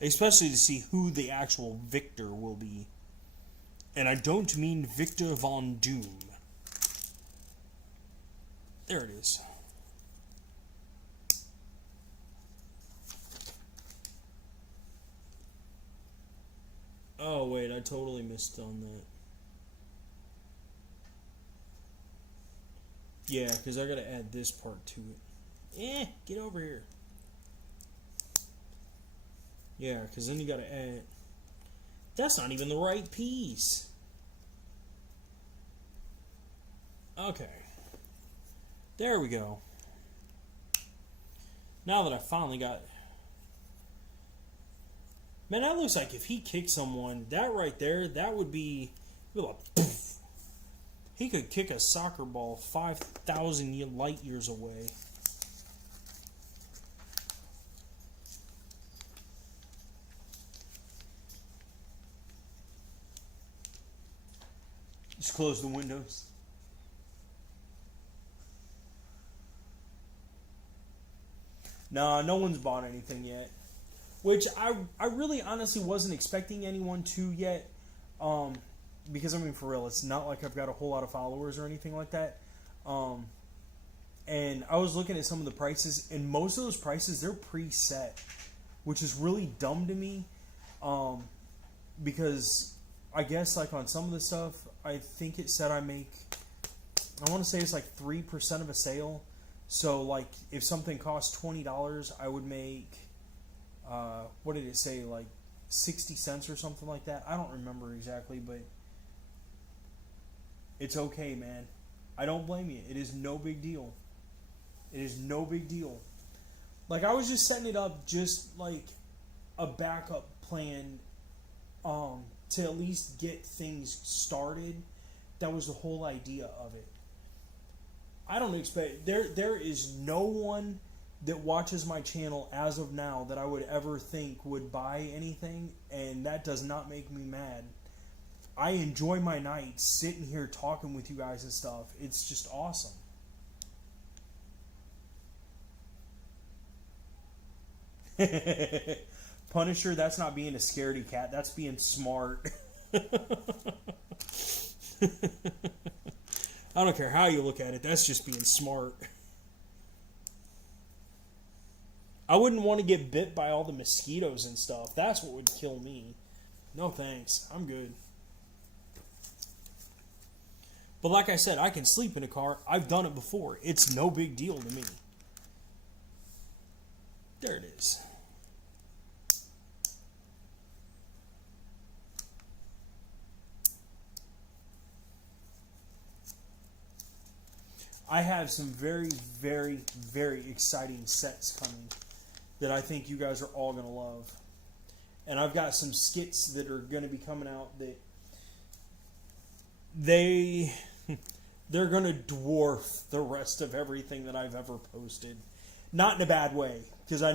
Especially to see who the actual victor will be. And I don't mean Victor Von Doom. There it is. Oh, wait, I totally missed on that. Yeah, because I got to add this part to it. Get over here. Yeah, because then you got to add... That's not even the right piece. Okay. There we go. Now that I finally got... Man, that looks like if he kicked someone, that right there, that would be like, poof. He could kick a soccer ball 5,000 light years away. Just close the windows. Nah, no one's bought anything yet. Which I really honestly wasn't expecting anyone to yet. Because, I mean, for real, it's not like I've got a whole lot of followers or anything like that. And I was looking at some of the prices, and most of those prices, they're preset. Which is really dumb to me. Because I guess, like, on some of the stuff, I think it said I make... I want to say it's like 3% of a sale. So, like, if something costs $20, I would make... what did it say? Like 60 cents or something like that. I don't remember exactly, but it's okay, man. I don't blame you. It is no big deal. It is no big deal. Like, I was just setting it up just like a backup plan to at least get things started. That was the whole idea of it. I don't expect... There is no one that watches my channel as of now that I would ever think would buy anything, and that does not make me mad. I enjoy my nights sitting here talking with you guys and stuff. It's just awesome. Punisher, that's not being a scaredy cat. That's being smart. I don't care how you look at it. That's just being smart. I wouldn't want to get bit by all the mosquitoes and stuff. That's what would kill me. No thanks. I'm good. But like I said, I can sleep in a car. I've done it before. It's no big deal to me. There it is. I have some very, very, very exciting sets coming that I think you guys are all going to love. And I've got some skits that are going to be coming out that they're going to dwarf the rest of everything that I've ever posted. Not in a bad way, because I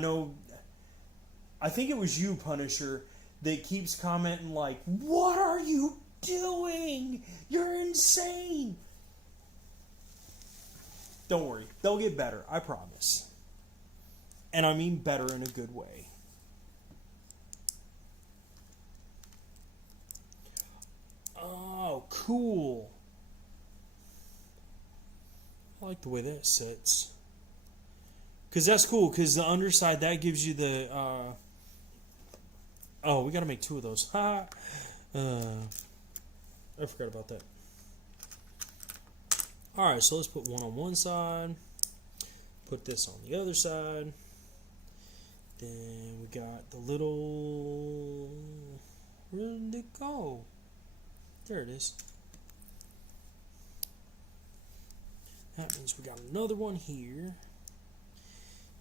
think it was you, Punisher, that keeps commenting like, "What are you doing? You're insane." Don't worry. They'll get better. I promise. And I mean better in a good way. Oh, cool. I like the way that sits. Because that's cool, because the underside, that gives you the... Oh, we got to make two of those. I forgot about that. Alright, so let's put one on one side. Put this on the other side. Then we got the little... Where did it go? There it is. That means we got another one here.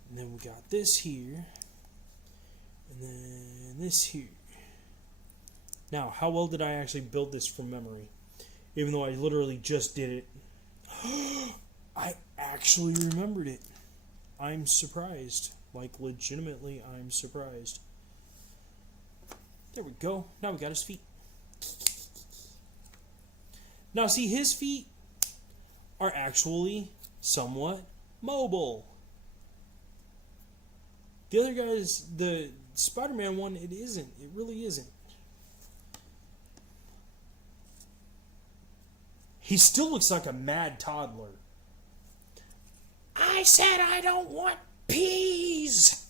And then we got this here. And then this here. Now, how well did I actually build this from memory? Even though I literally just did it. I actually remembered it. I'm surprised. Like, legitimately, I'm surprised. There we go. Now we got his feet. Now, see, his feet are actually somewhat mobile. The other guys, the Spider-Man one, it isn't. It really isn't. He still looks like a mad toddler. I said I don't want peas.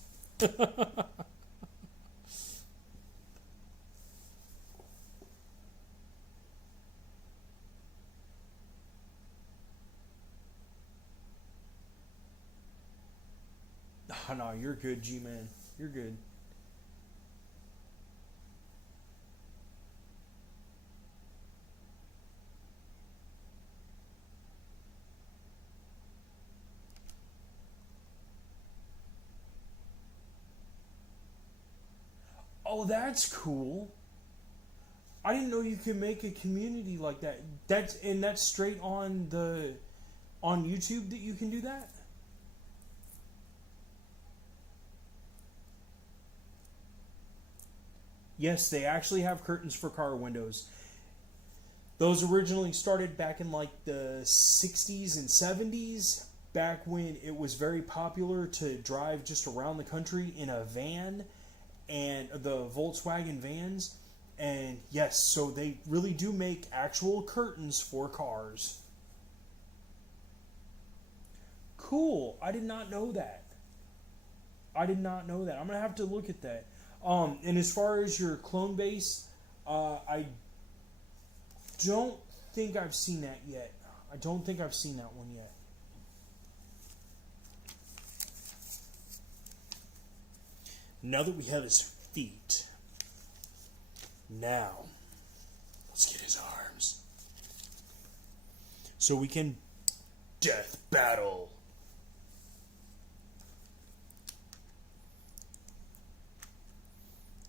no, you're good, G-Man. You're good. Oh, that's cool. I didn't know you could make a community like that. That's straight on YouTube that you can do that? Yes, they actually have curtains for car windows. Those originally started back in like the 60s and 70s, back when it was very popular to drive just around the country in a van, and the Volkswagen vans. And yes, so they really do make actual curtains for cars. Cool. I did not know that. I'm gonna have to look at that. And as far as your clone base, I don't think I've seen that yet. I don't think I've seen that one yet. Now that we have his feet, now let's get his arms, so we can death battle.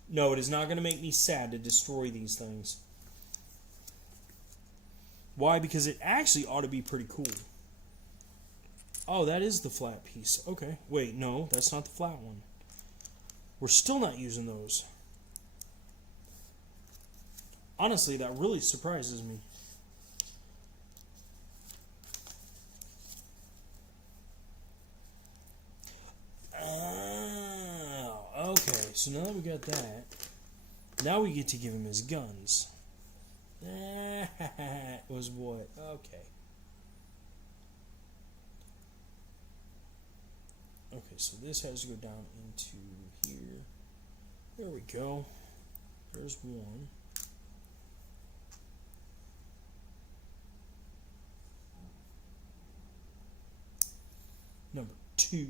No, it is not going to make me sad to destroy these things. Why? Because it actually ought to be pretty cool. Oh, that is the flat piece. Okay. Wait, no, that's not the flat one. We're still not using those. Honestly, that really surprises me. Okay, so now that we got that, now we get to give him his guns. Was what? Okay. Okay, so this has to go down into here. There we go. There's one. Number 2.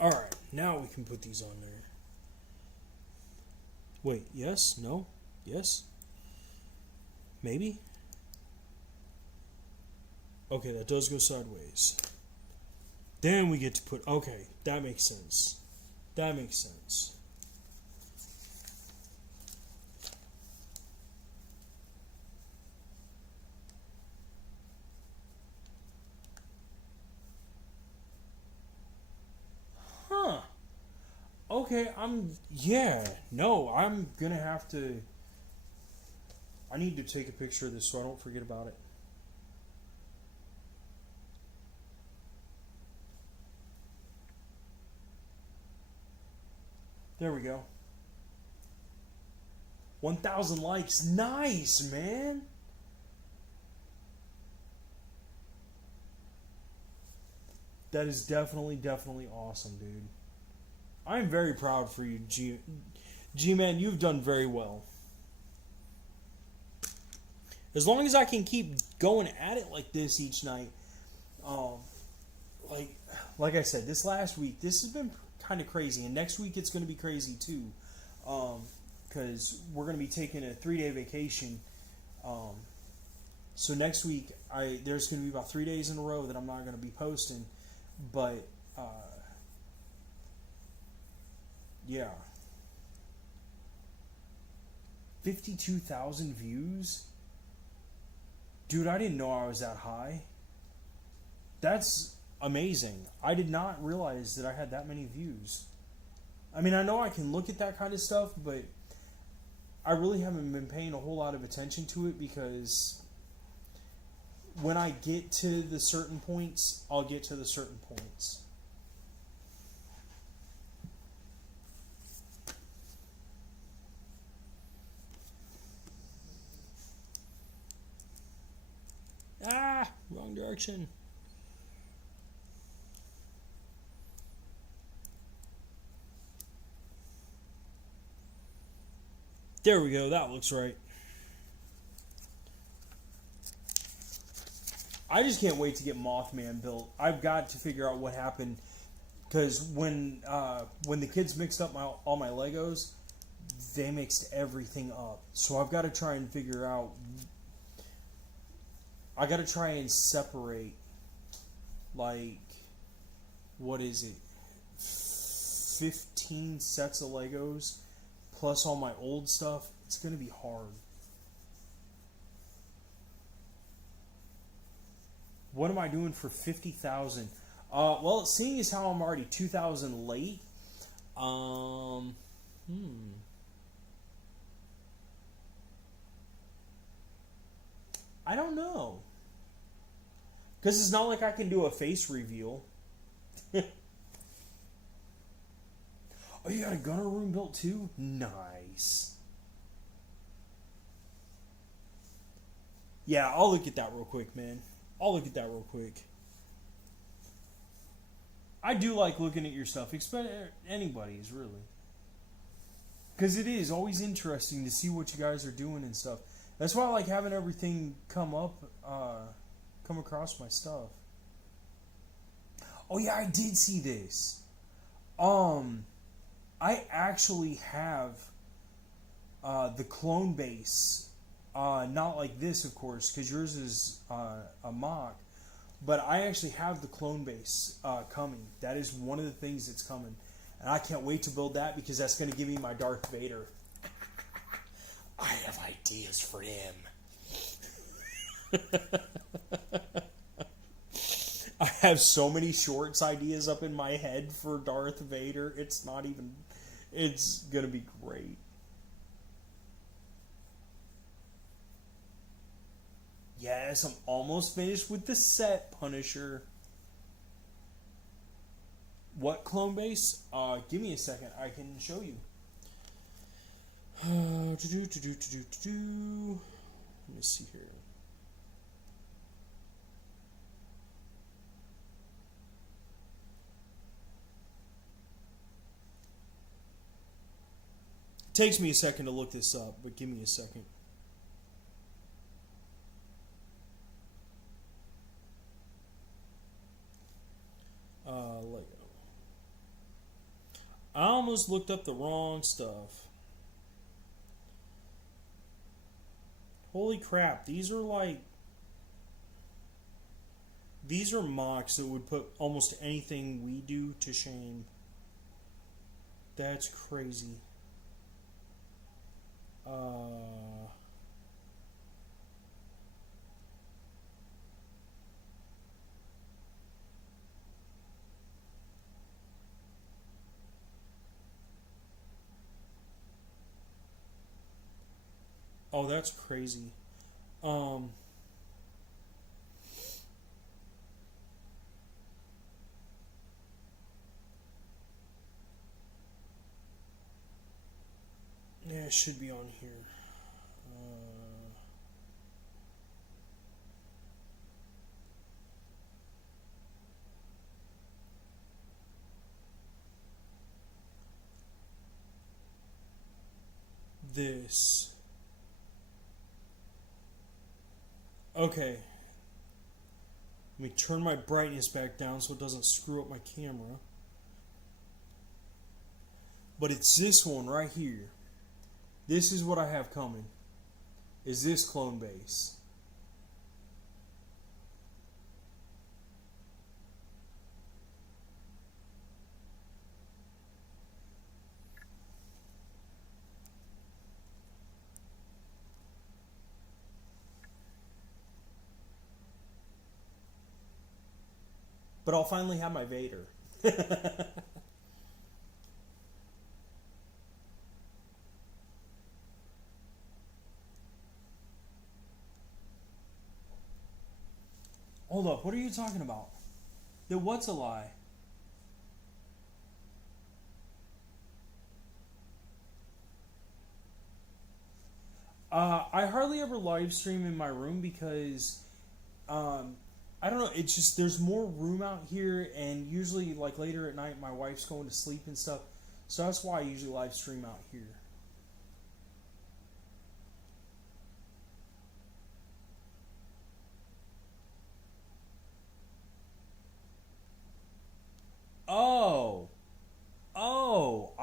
Alright, now we can put these on there. Wait, yes? No? Yes? Maybe? Okay, that does go sideways. Then we get to put... Okay, that makes sense. That makes sense. Huh. Okay, I'm gonna have to... I need to take a picture of this so I don't forget about it. There we go. 1,000 likes. Nice, man. That is definitely awesome, dude. I'm very proud for you, G-Man. You've done very well. As long as I can keep going at it like this each night, like I said, this last week, this has been kind of crazy, and next week it's going to be crazy too, because we're going to be taking a 3-day vacation. So next week, there's going to be about 3 days in a row that I'm not going to be posting, but yeah, 52,000 views, dude. I didn't know I was that high. That's amazing. I did not realize that I had that many views. I mean, I know I can look at that kind of stuff, but I really haven't been paying a whole lot of attention to it, because when I get to the certain points, I'll get to the certain points. Ah, wrong direction. There we go. That looks right. I just can't wait to get Mothman built. I've got to figure out what happened because when the kids mixed up all my Legos, they mixed everything up. So I've got to try and figure out. I got to try and separate, like, what is it? 15 sets of Legos plus all my old stuff. It's going to be hard. What am I doing for 50,000? Well, seeing as how I'm already 2,000 late, I don't know. Because it's not like I can do a face reveal. Oh, you got a gunner room built too? Nice. Yeah, I'll look at that real quick, man. I'll look at that real quick. I do like looking at your stuff, anybody's really. Because it is always interesting to see what you guys are doing and stuff. That's why I like having everything come across my stuff. Oh yeah, I did see this. I actually have the clone base. Not like this, of course, because yours is a mock. But I actually have the clone base coming. That is one of the things that's coming. And I can't wait to build that because that's going to give me my Darth Vader. I have ideas for him. I have so many shorts ideas up in my head for Darth Vader. It's going to be great. Yes, I'm almost finished with the set, Punisher. What clone base? Give me a second. I can show you. Let me see here. Takes me a second to look this up, but give me a second. Lego. I almost looked up the wrong stuff. Holy crap, these are mocks that would put almost anything we do to shame. That's crazy. Oh, that's crazy. Yeah, it should be on here. This. Okay. Let me turn my brightness back down so it doesn't screw up my camera. But it's this one right here. This is what I have coming. Is this clone base. But I'll finally have my Vader. Hold up, what are you talking about? The what's a lie? I hardly ever live stream in my room because I don't know, it's just there's more room out here, and usually like later at night my wife's going to sleep and stuff, so that's why I usually live stream out here.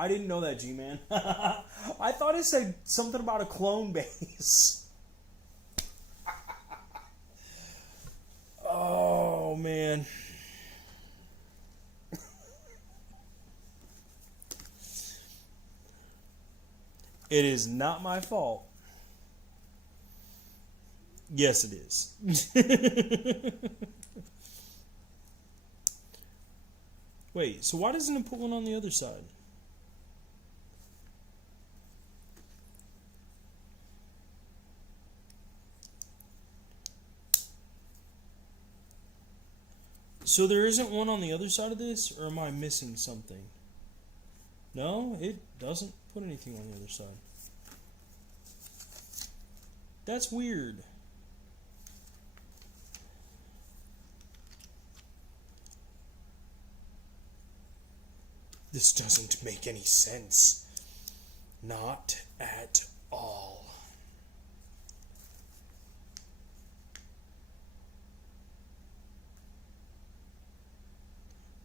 I didn't know that, G-Man. I thought it said something about a clone base. Oh, man. It is not my fault. Yes, it is. Wait, so why doesn't it put one on the other side? So there isn't one on the other side of this, or am I missing something? No, it doesn't put anything on the other side. That's weird. This doesn't make any sense. Not at all.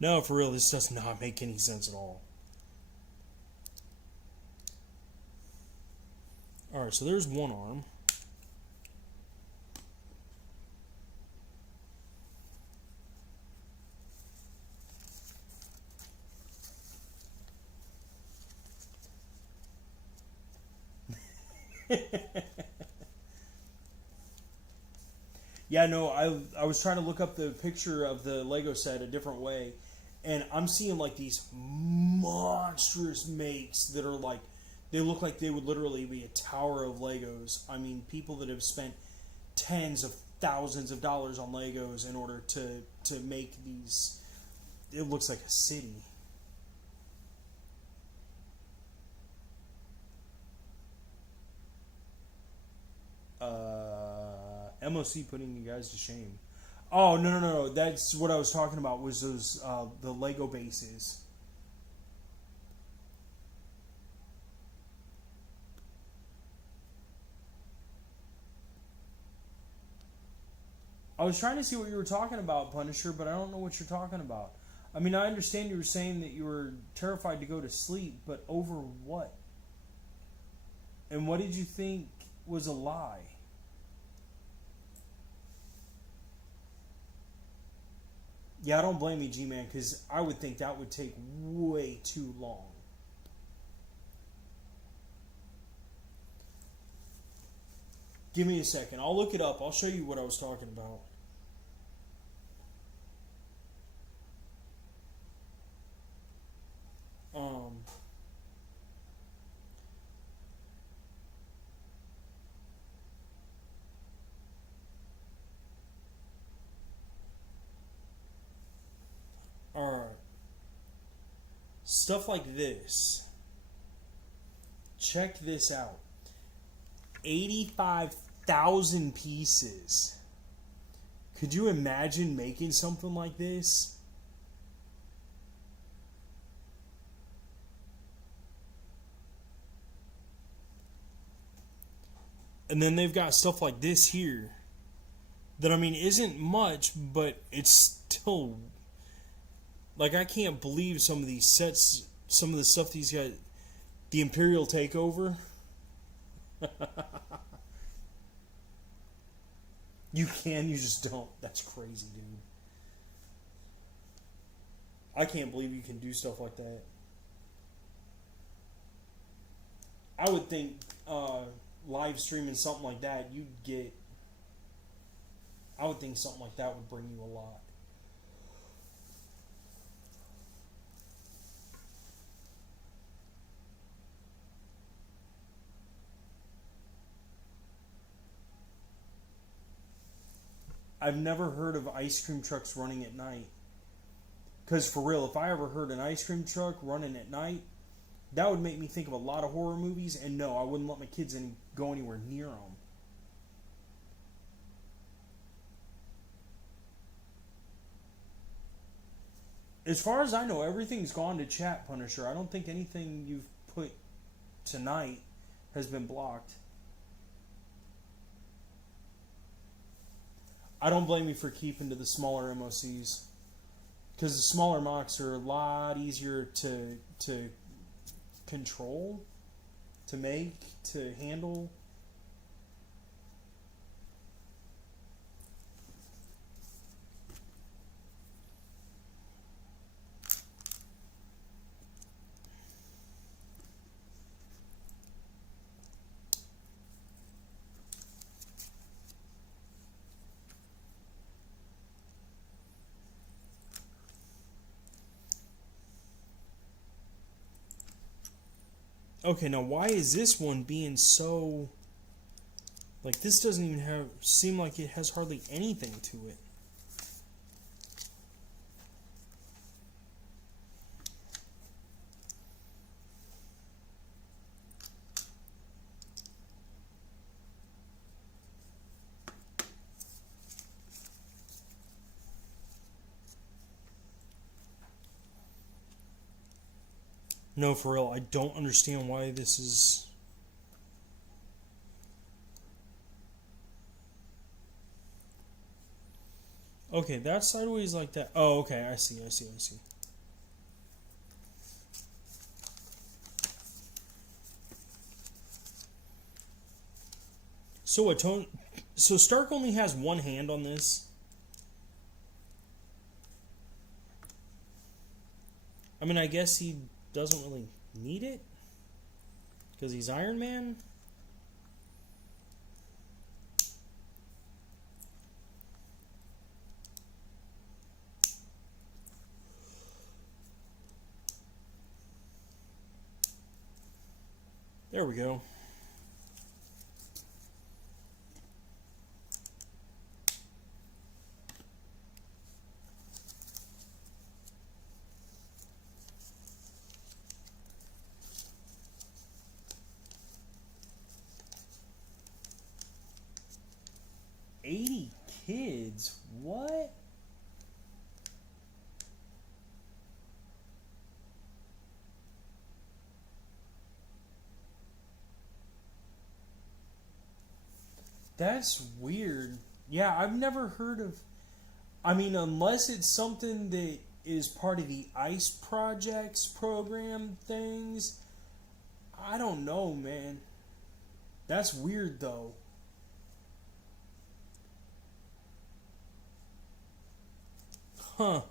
No, for real, this does not make any sense at all. Alright, so there's one arm. Yeah, no, I was trying to look up the picture of the Lego set a different way, and I'm seeing like these monstrous makes that are like, they look like they would literally be a tower of Legos. I mean, people that have spent tens of thousands of dollars on Legos in order to make these. It looks like a city. MOC putting you guys to shame. Oh, no. That's what I was talking about, was those, the Lego bases. I was trying to see what you were talking about, Punisher, but I don't know what you're talking about. I mean, I understand you were saying that you were terrified to go to sleep, but over what? And what did you think was a lie? Yeah, I don't blame you, G-Man, because I would think that would take way too long. Give me a second. I'll look it up. I'll show you what I was talking about. Alright. Stuff like this. Check this out. 85,000 pieces. Could you imagine making something like this? And then they've got stuff like this here that, I mean, isn't much, but it's still, like, I can't believe some of these sets, some of the stuff these guys, the Imperial Takeover. You can, you just don't. That's crazy, dude. I can't believe you can do stuff like that. I would think live streaming something like that, you'd get, I would think something like that would bring you a lot. I've never heard of ice cream trucks running at night. Because for real, if I ever heard an ice cream truck running at night, that would make me think of a lot of horror movies, and no, I wouldn't let my kids go anywhere near them. As far as I know, everything's gone to chat, Punisher. I don't think anything you've put tonight has been blocked. I don't blame you for keeping to the smaller MOCs. Because the smaller mocks are a lot easier to control to handle. Okay, now why is this one being so... Like, this doesn't even seem like it has hardly anything to it. No, for real, I don't understand why this is... Okay, that's sideways like that. Oh, okay, I see. So Stark only has one hand on this? I mean, I guess he doesn't really need it because he's Iron Man. There we go. $80 kids? What? That's weird. Yeah, I've never heard of... I mean, unless it's something that is part of the ICE Projects program things. I don't know, man. That's weird, though. Huh.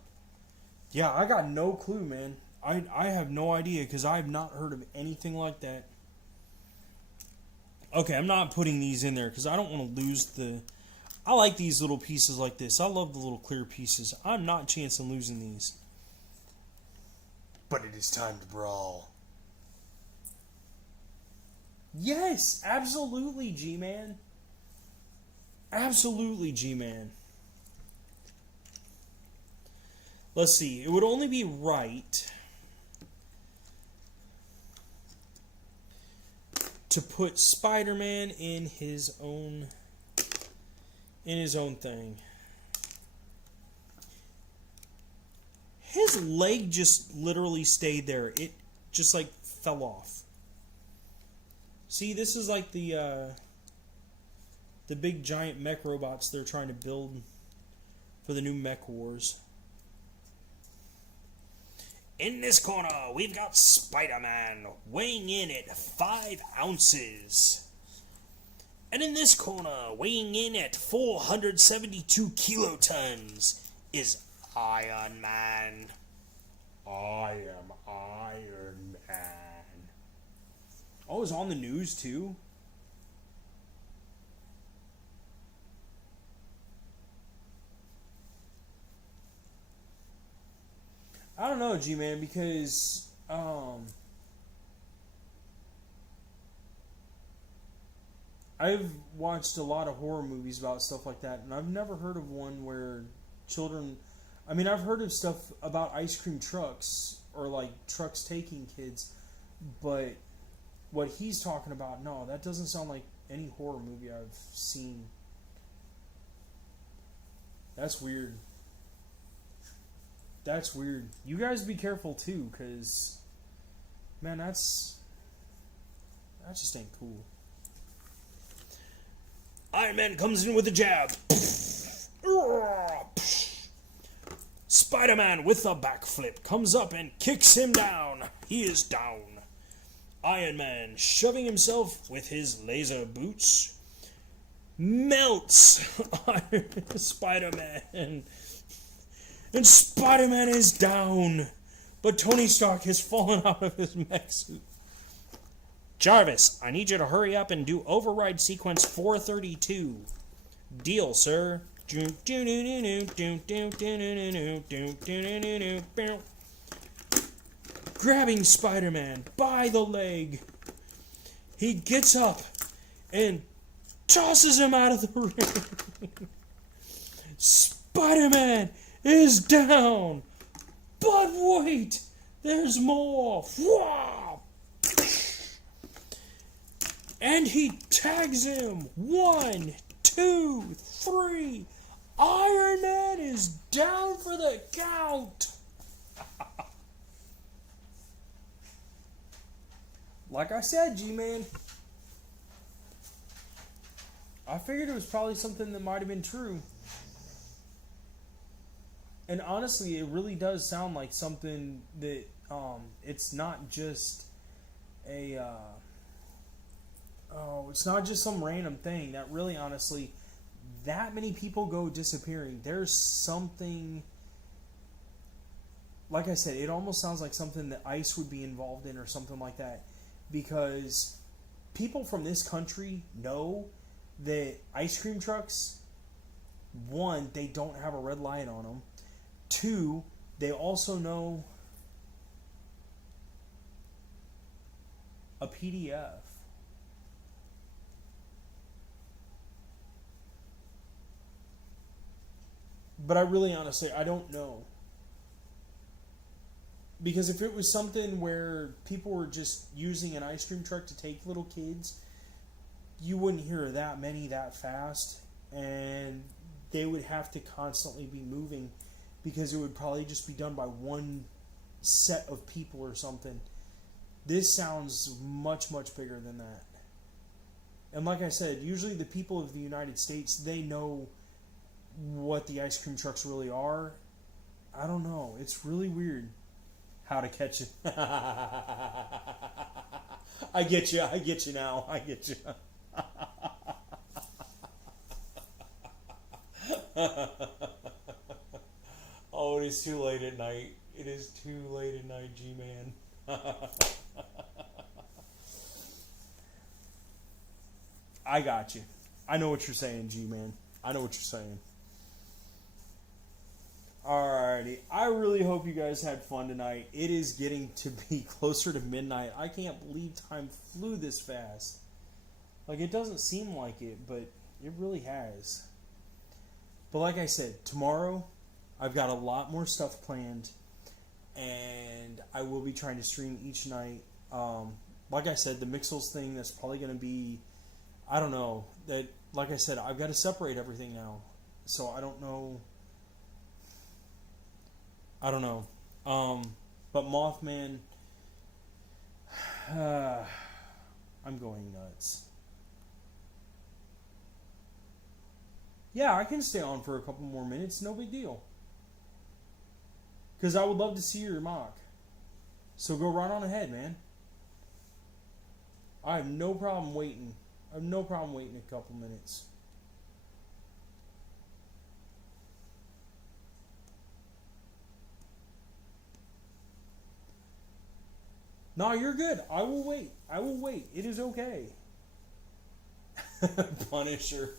Yeah, I got no clue, man. I have no idea because I have not heard of anything like that. Okay, I'm not putting these in there because I don't want to lose the... I like these little pieces like this. I love the little clear pieces. I'm not chancing losing these. But it is time to brawl. Yes, absolutely, G-Man. Absolutely, G-Man. Let's see. It would only be right to put Spider-Man in his own thing. His leg just literally stayed there. It just like fell off. See, this is like the big giant mech robots they're trying to build for the new Mech Wars. In this corner, we've got Spider-Man, weighing in at 5 ounces. And in this corner, weighing in at 472 kilotons, is Iron Man. I am Iron Man. Oh, it's on the news too? I don't know, G-Man, because I've watched a lot of horror movies about stuff like that, and I've never heard of one where children... I mean, I've heard of stuff about ice cream trucks, or like trucks taking kids, but what he's talking about, no, that doesn't sound like any horror movie I've seen. That's weird. That's weird. You guys be careful too, because, man, that just ain't cool. Iron Man comes in with a jab. Spider-Man with a backflip comes up and kicks him down. He is down. Iron Man, shoving himself with his laser boots, melts Spider-Man. And Spider-Man is down. But Tony Stark has fallen out of his mech suit. Jarvis, I need you to hurry up and do override sequence 432. Deal, sir. Grabbing Spider-Man by the leg, he gets up and tosses him out of the ring. Spider-Man is down, but wait, there's more. And he tags him. 1, 2, 3. Iron Man is down for the count. Like I said, G-Man, I figured it was probably something that might have been true. And honestly, it really does sound like something that it's not just a it's not just some random thing. That really, honestly, that many people go disappearing. There's something, like I said, it almost sounds like something that ICE would be involved in or something like that. Because people from this country know that ice cream trucks, 1, they don't have a red light on them. 2, they also know a PDF. But I really honestly, I don't know. Because if it was something where people were just using an ice cream truck to take little kids, you wouldn't hear that many that fast. And they would have to constantly be moving because it would probably just be done by one set of people or something. This sounds much, much bigger than that. And like I said, usually the people of the United States, they know what the ice cream trucks really are. I don't know. It's really weird how to catch it. I get you. I get you now. I get you. Oh, it is too late at night. It is too late at night, G-Man. I got you. I know what you're saying, G-Man. I know what you're saying. Alrighty. I really hope you guys had fun tonight. It is getting to be closer to midnight. I can't believe time flew this fast. Like, it doesn't seem like it, but it really has. But like I said, tomorrow I've got a lot more stuff planned, and I will be trying to stream each night. Like I said, the Mixels thing, that's probably going to be, I don't know, that, like I said, I've got to separate everything now. So I don't know. But Mothman, I'm going nuts. Yeah, I can stay on for a couple more minutes, no big deal. Because I would love to see your mock. So go right on ahead, man. I have no problem waiting. I have no problem waiting a couple minutes. No, you're good. I will wait. I will wait. It is okay. Punisher.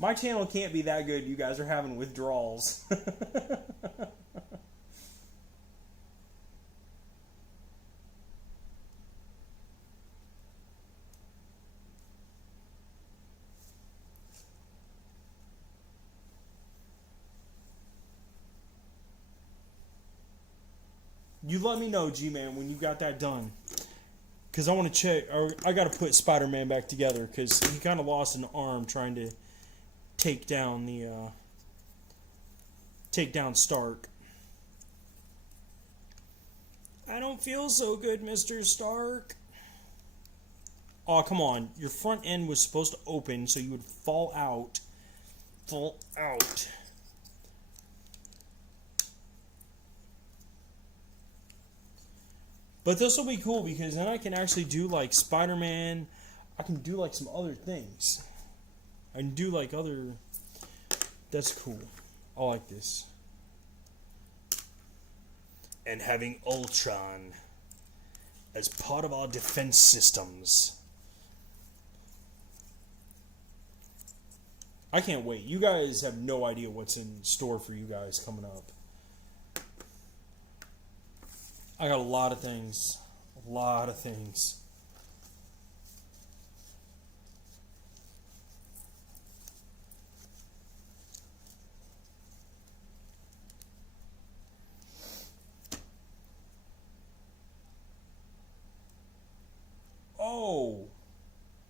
My channel can't be that good. You guys are having withdrawals. You let me know, G-Man, when you got that done. Because I want to check, or I got to put Spider-Man back together, because he kind of lost an arm trying to take down Stark. I don't feel so good, Mr. Stark. Oh, come on. Your front end was supposed to open so you would fall out. Fall out. But this will be cool because then I can actually do like Spider-Man. I can do like some other things. I can do like other... That's cool. I like this. And having Ultron as part of our defense systems. I can't wait. You guys have no idea what's in store for you guys coming up. I got a lot of things. A lot of things. Oh,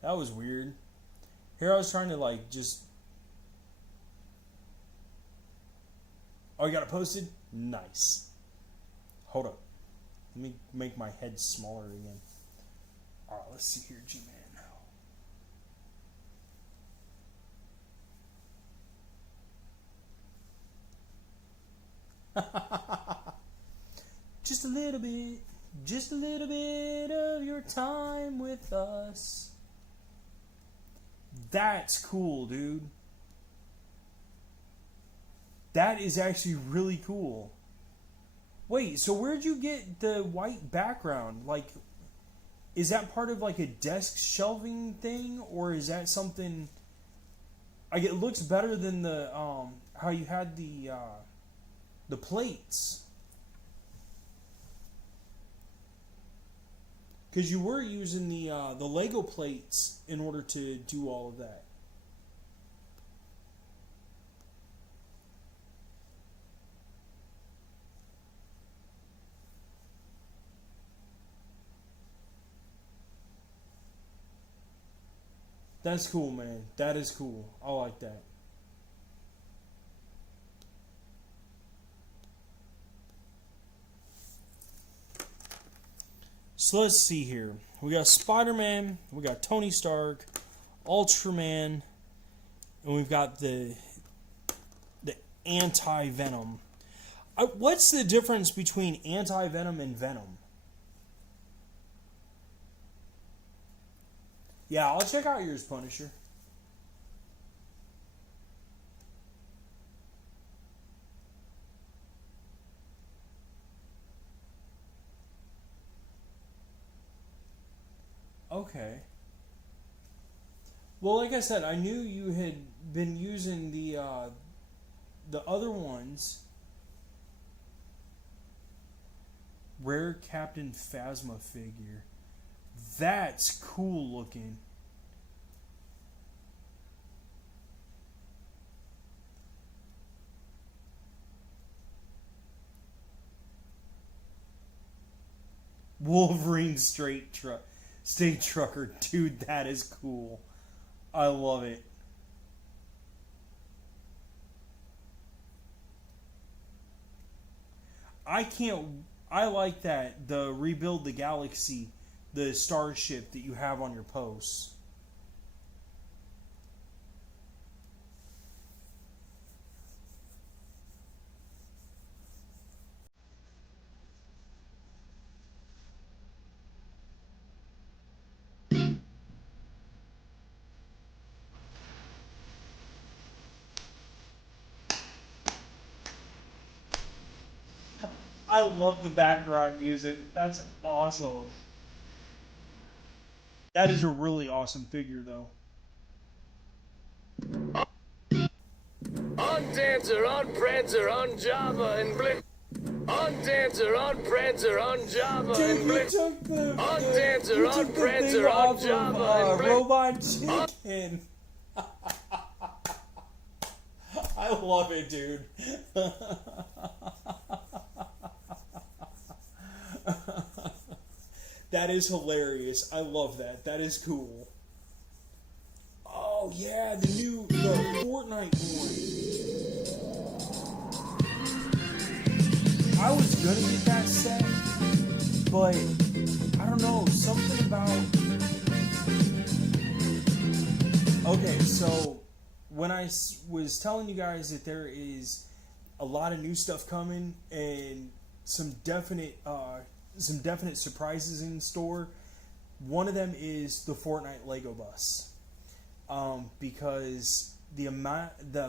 that was weird. Here I was trying to like just... Oh, you got it posted? Nice. Hold up. Let me make my head smaller again. Alright, let's see here, G-Man. Just a little bit. Just a little bit of your time with us. That's cool, dude. That is actually really cool. Wait, so where'd you get the white background? Like, is that part of like a desk shelving thing, or is that something? Like, it looks better than the how you had the plates. Because you were using the Lego plates in order to do all of that. That's cool, man. That is cool. I like that. So let's see here. We got Spider-Man, we got Tony Stark, Ultraman, and we've got the anti-Venom. What's the difference between anti-Venom and Venom? Yeah, I'll check out yours, Punisher. Okay. Well, like I said, I knew you had been using the other ones. Rare Captain Phasma figure. That's cool looking. Wolverine State Trucker. Dude, that is cool. I love it. I like that. The Rebuild the Galaxy, the starship that you have on your posts. I love the background music. That's awesome. That is a really awesome figure, though. On Dancer, on Prancer, on Java, and Blip. On Dancer, on Prancer, on Java, and Blip. On Dancer, on Prancer, on Java, and Blip. Robot Chicken. I love it, dude. That is hilarious. I love that. That is cool. Oh yeah, the Fortnite one. I was gonna get that set, but I don't know, something about... Okay, so when I was telling you guys that there is a lot of new stuff coming and some definite, some definite surprises in store. One of them is the Fortnite Lego bus, because the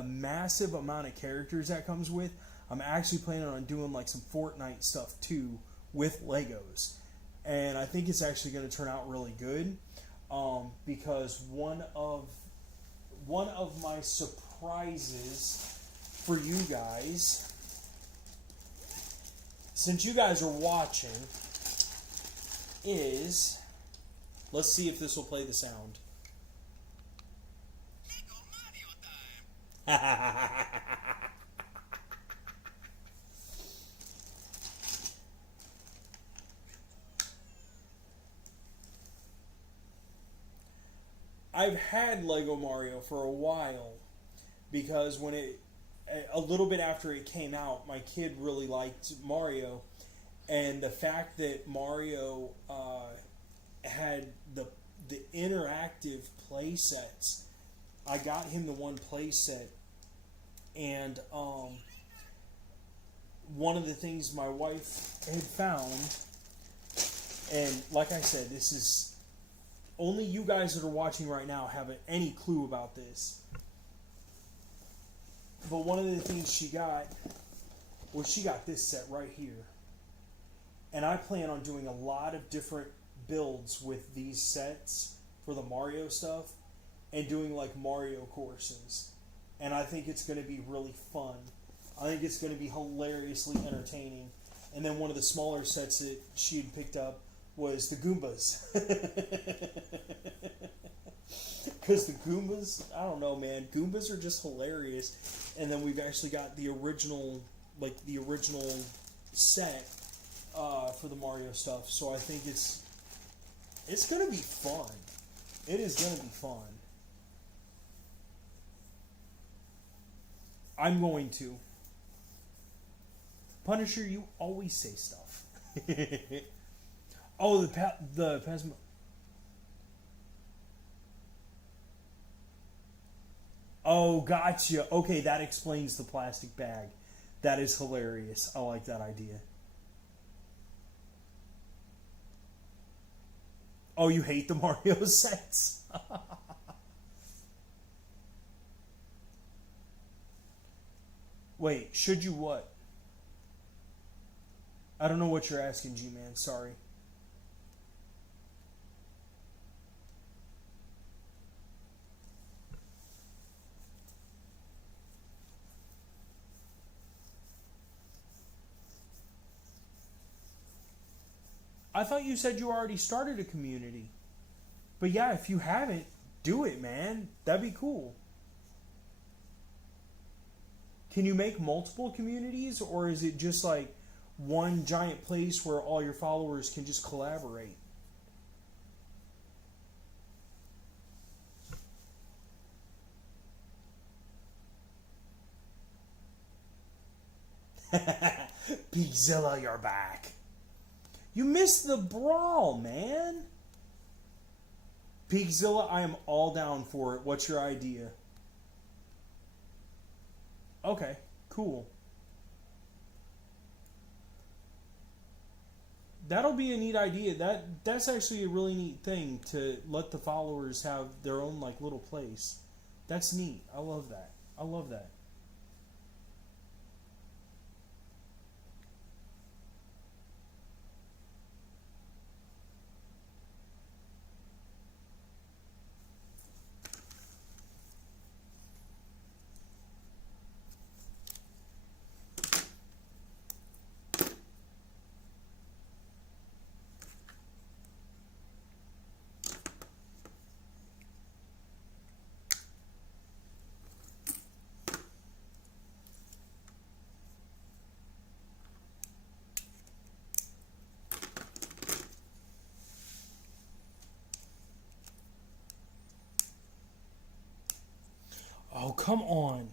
massive amount of characters that comes with. I'm actually planning on doing like some Fortnite stuff too with Legos, and I think it's actually going to turn out really good, because one of my surprises for you guys, since you guys are watching, is, let's see if this will play the sound. I've had Lego Mario for a while, because a little bit after it came out, my kid really liked Mario, and the fact that Mario had the interactive play sets, I got him the one play set, and one of the things my wife had found, and like I said, this is only you guys that are watching right now have any clue about this. But one of the things she got this set right here. And I plan on doing a lot of different builds with these sets for the Mario stuff, and doing like Mario courses. And I think it's going to be really fun. I think it's going to be hilariously entertaining. And then one of the smaller sets that she had picked up was the Goombas. Because the Goombas, I don't know, man. Goombas are just hilarious. And then we've actually got the original set for the Mario stuff. So I think it's going to be fun. It is going to be fun. I'm going to. Punisher, you always say stuff. Oh, the Pasmo. Oh, gotcha. Okay, that explains the plastic bag. That is hilarious. I like that idea. Oh, you hate the Mario sets? Wait, should you what? I don't know what you're asking, G-Man. Sorry. I thought you said you already started a community. But yeah, if you haven't, do it, man. That'd be cool. Can you make multiple communities, or is it just like one giant place where all your followers can just collaborate? Pigzilla, you're back. You missed the brawl, man. Pigzilla, I am all down for it. What's your idea? Okay, cool. That'll be a neat idea. That's actually a really neat thing, to let the followers have their own like little place. That's neat. I love that. I love that. Oh, come on.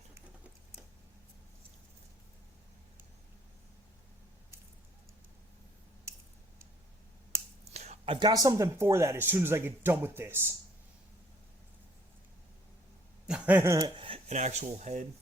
I've got something for that as soon as I get done with this. An actual head.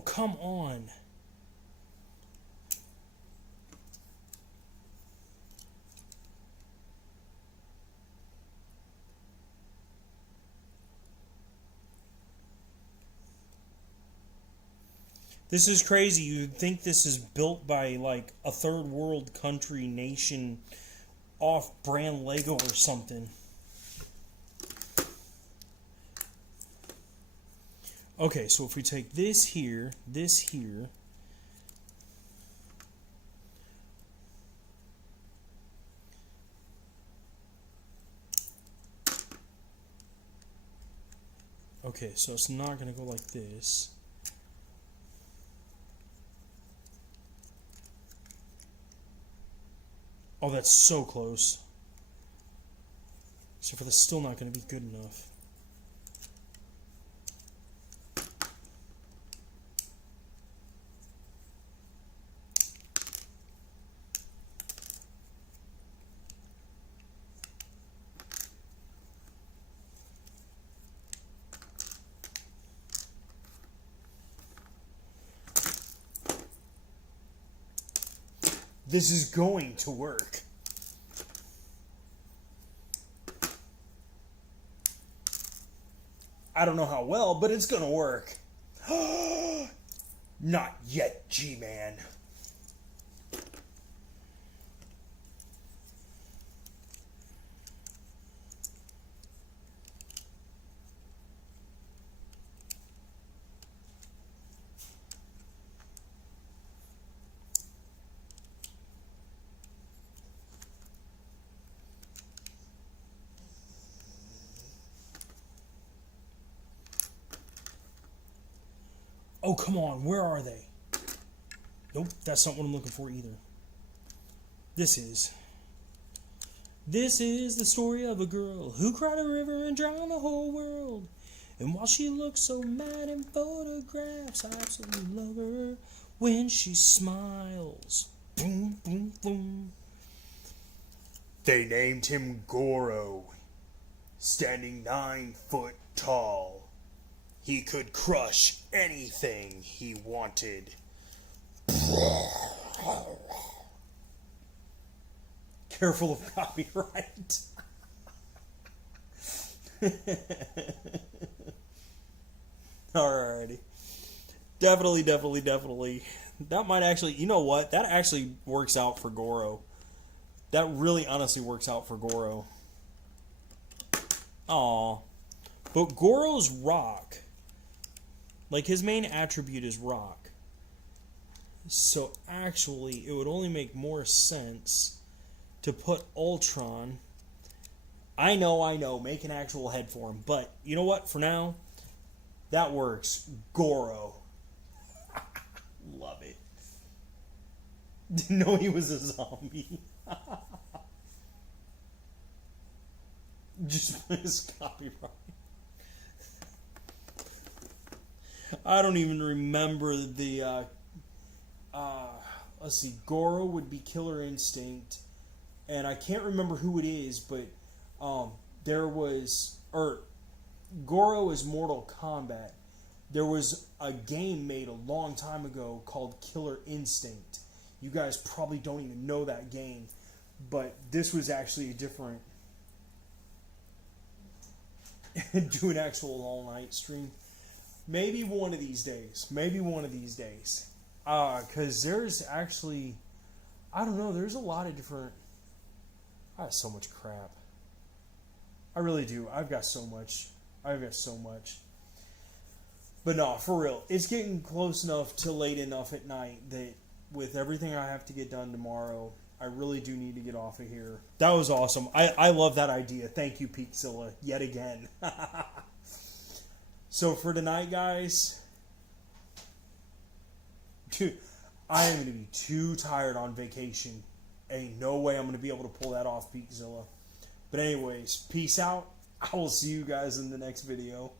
Oh, come on. This is crazy. You'd think this is built by, like, a third world country nation off-brand Lego or something. Okay, so if we take this here, okay, so it's not going to go like this. Oh, that's so close. So for this, still not going to be good enough. This is going to work. I don't know how well, but it's gonna work. Not yet, G-Man. Oh, come on, where are they? Nope, that's not what I'm looking for either. This is the story of a girl who cried a river and drowned the whole world. And while she looks so mad in photographs, I absolutely love her when she smiles. Boom, boom, boom. They named him Goro, standing 9 foot tall. He could crush anything he wanted. Careful of copyright. Alrighty. Definitely. That might actually, you know what? That actually works out for Goro. That really honestly works out for Goro. Aw. But Goro's rock. Like, his main attribute is rock. So, actually, it would only make more sense to put Ultron. I know, make an actual head for him. But, you know what? For now, that works. Goro. Love it. Didn't know he was a zombie. Just his copyright. I don't even remember the, let's see, Goro would be Killer Instinct, and I can't remember who it is, but, Goro is Mortal Kombat. There was a game made a long time ago called Killer Instinct. You guys probably don't even know that game, but this was actually a different, do an actual all-night stream. Maybe one of these days. Because there's actually, I don't know, there's a lot of different, I have so much crap. I really do. I've got so much. But no, for real, it's getting close enough to late enough at night that with everything I have to get done tomorrow, I really do need to get off of here. That was awesome. I love that idea. Thank you, Peakzilla, yet again. So for tonight, guys, dude, I am going to be too tired on vacation. Ain't no way I'm going to be able to pull that off, Peakzilla. But anyways, peace out. I will see you guys in the next video.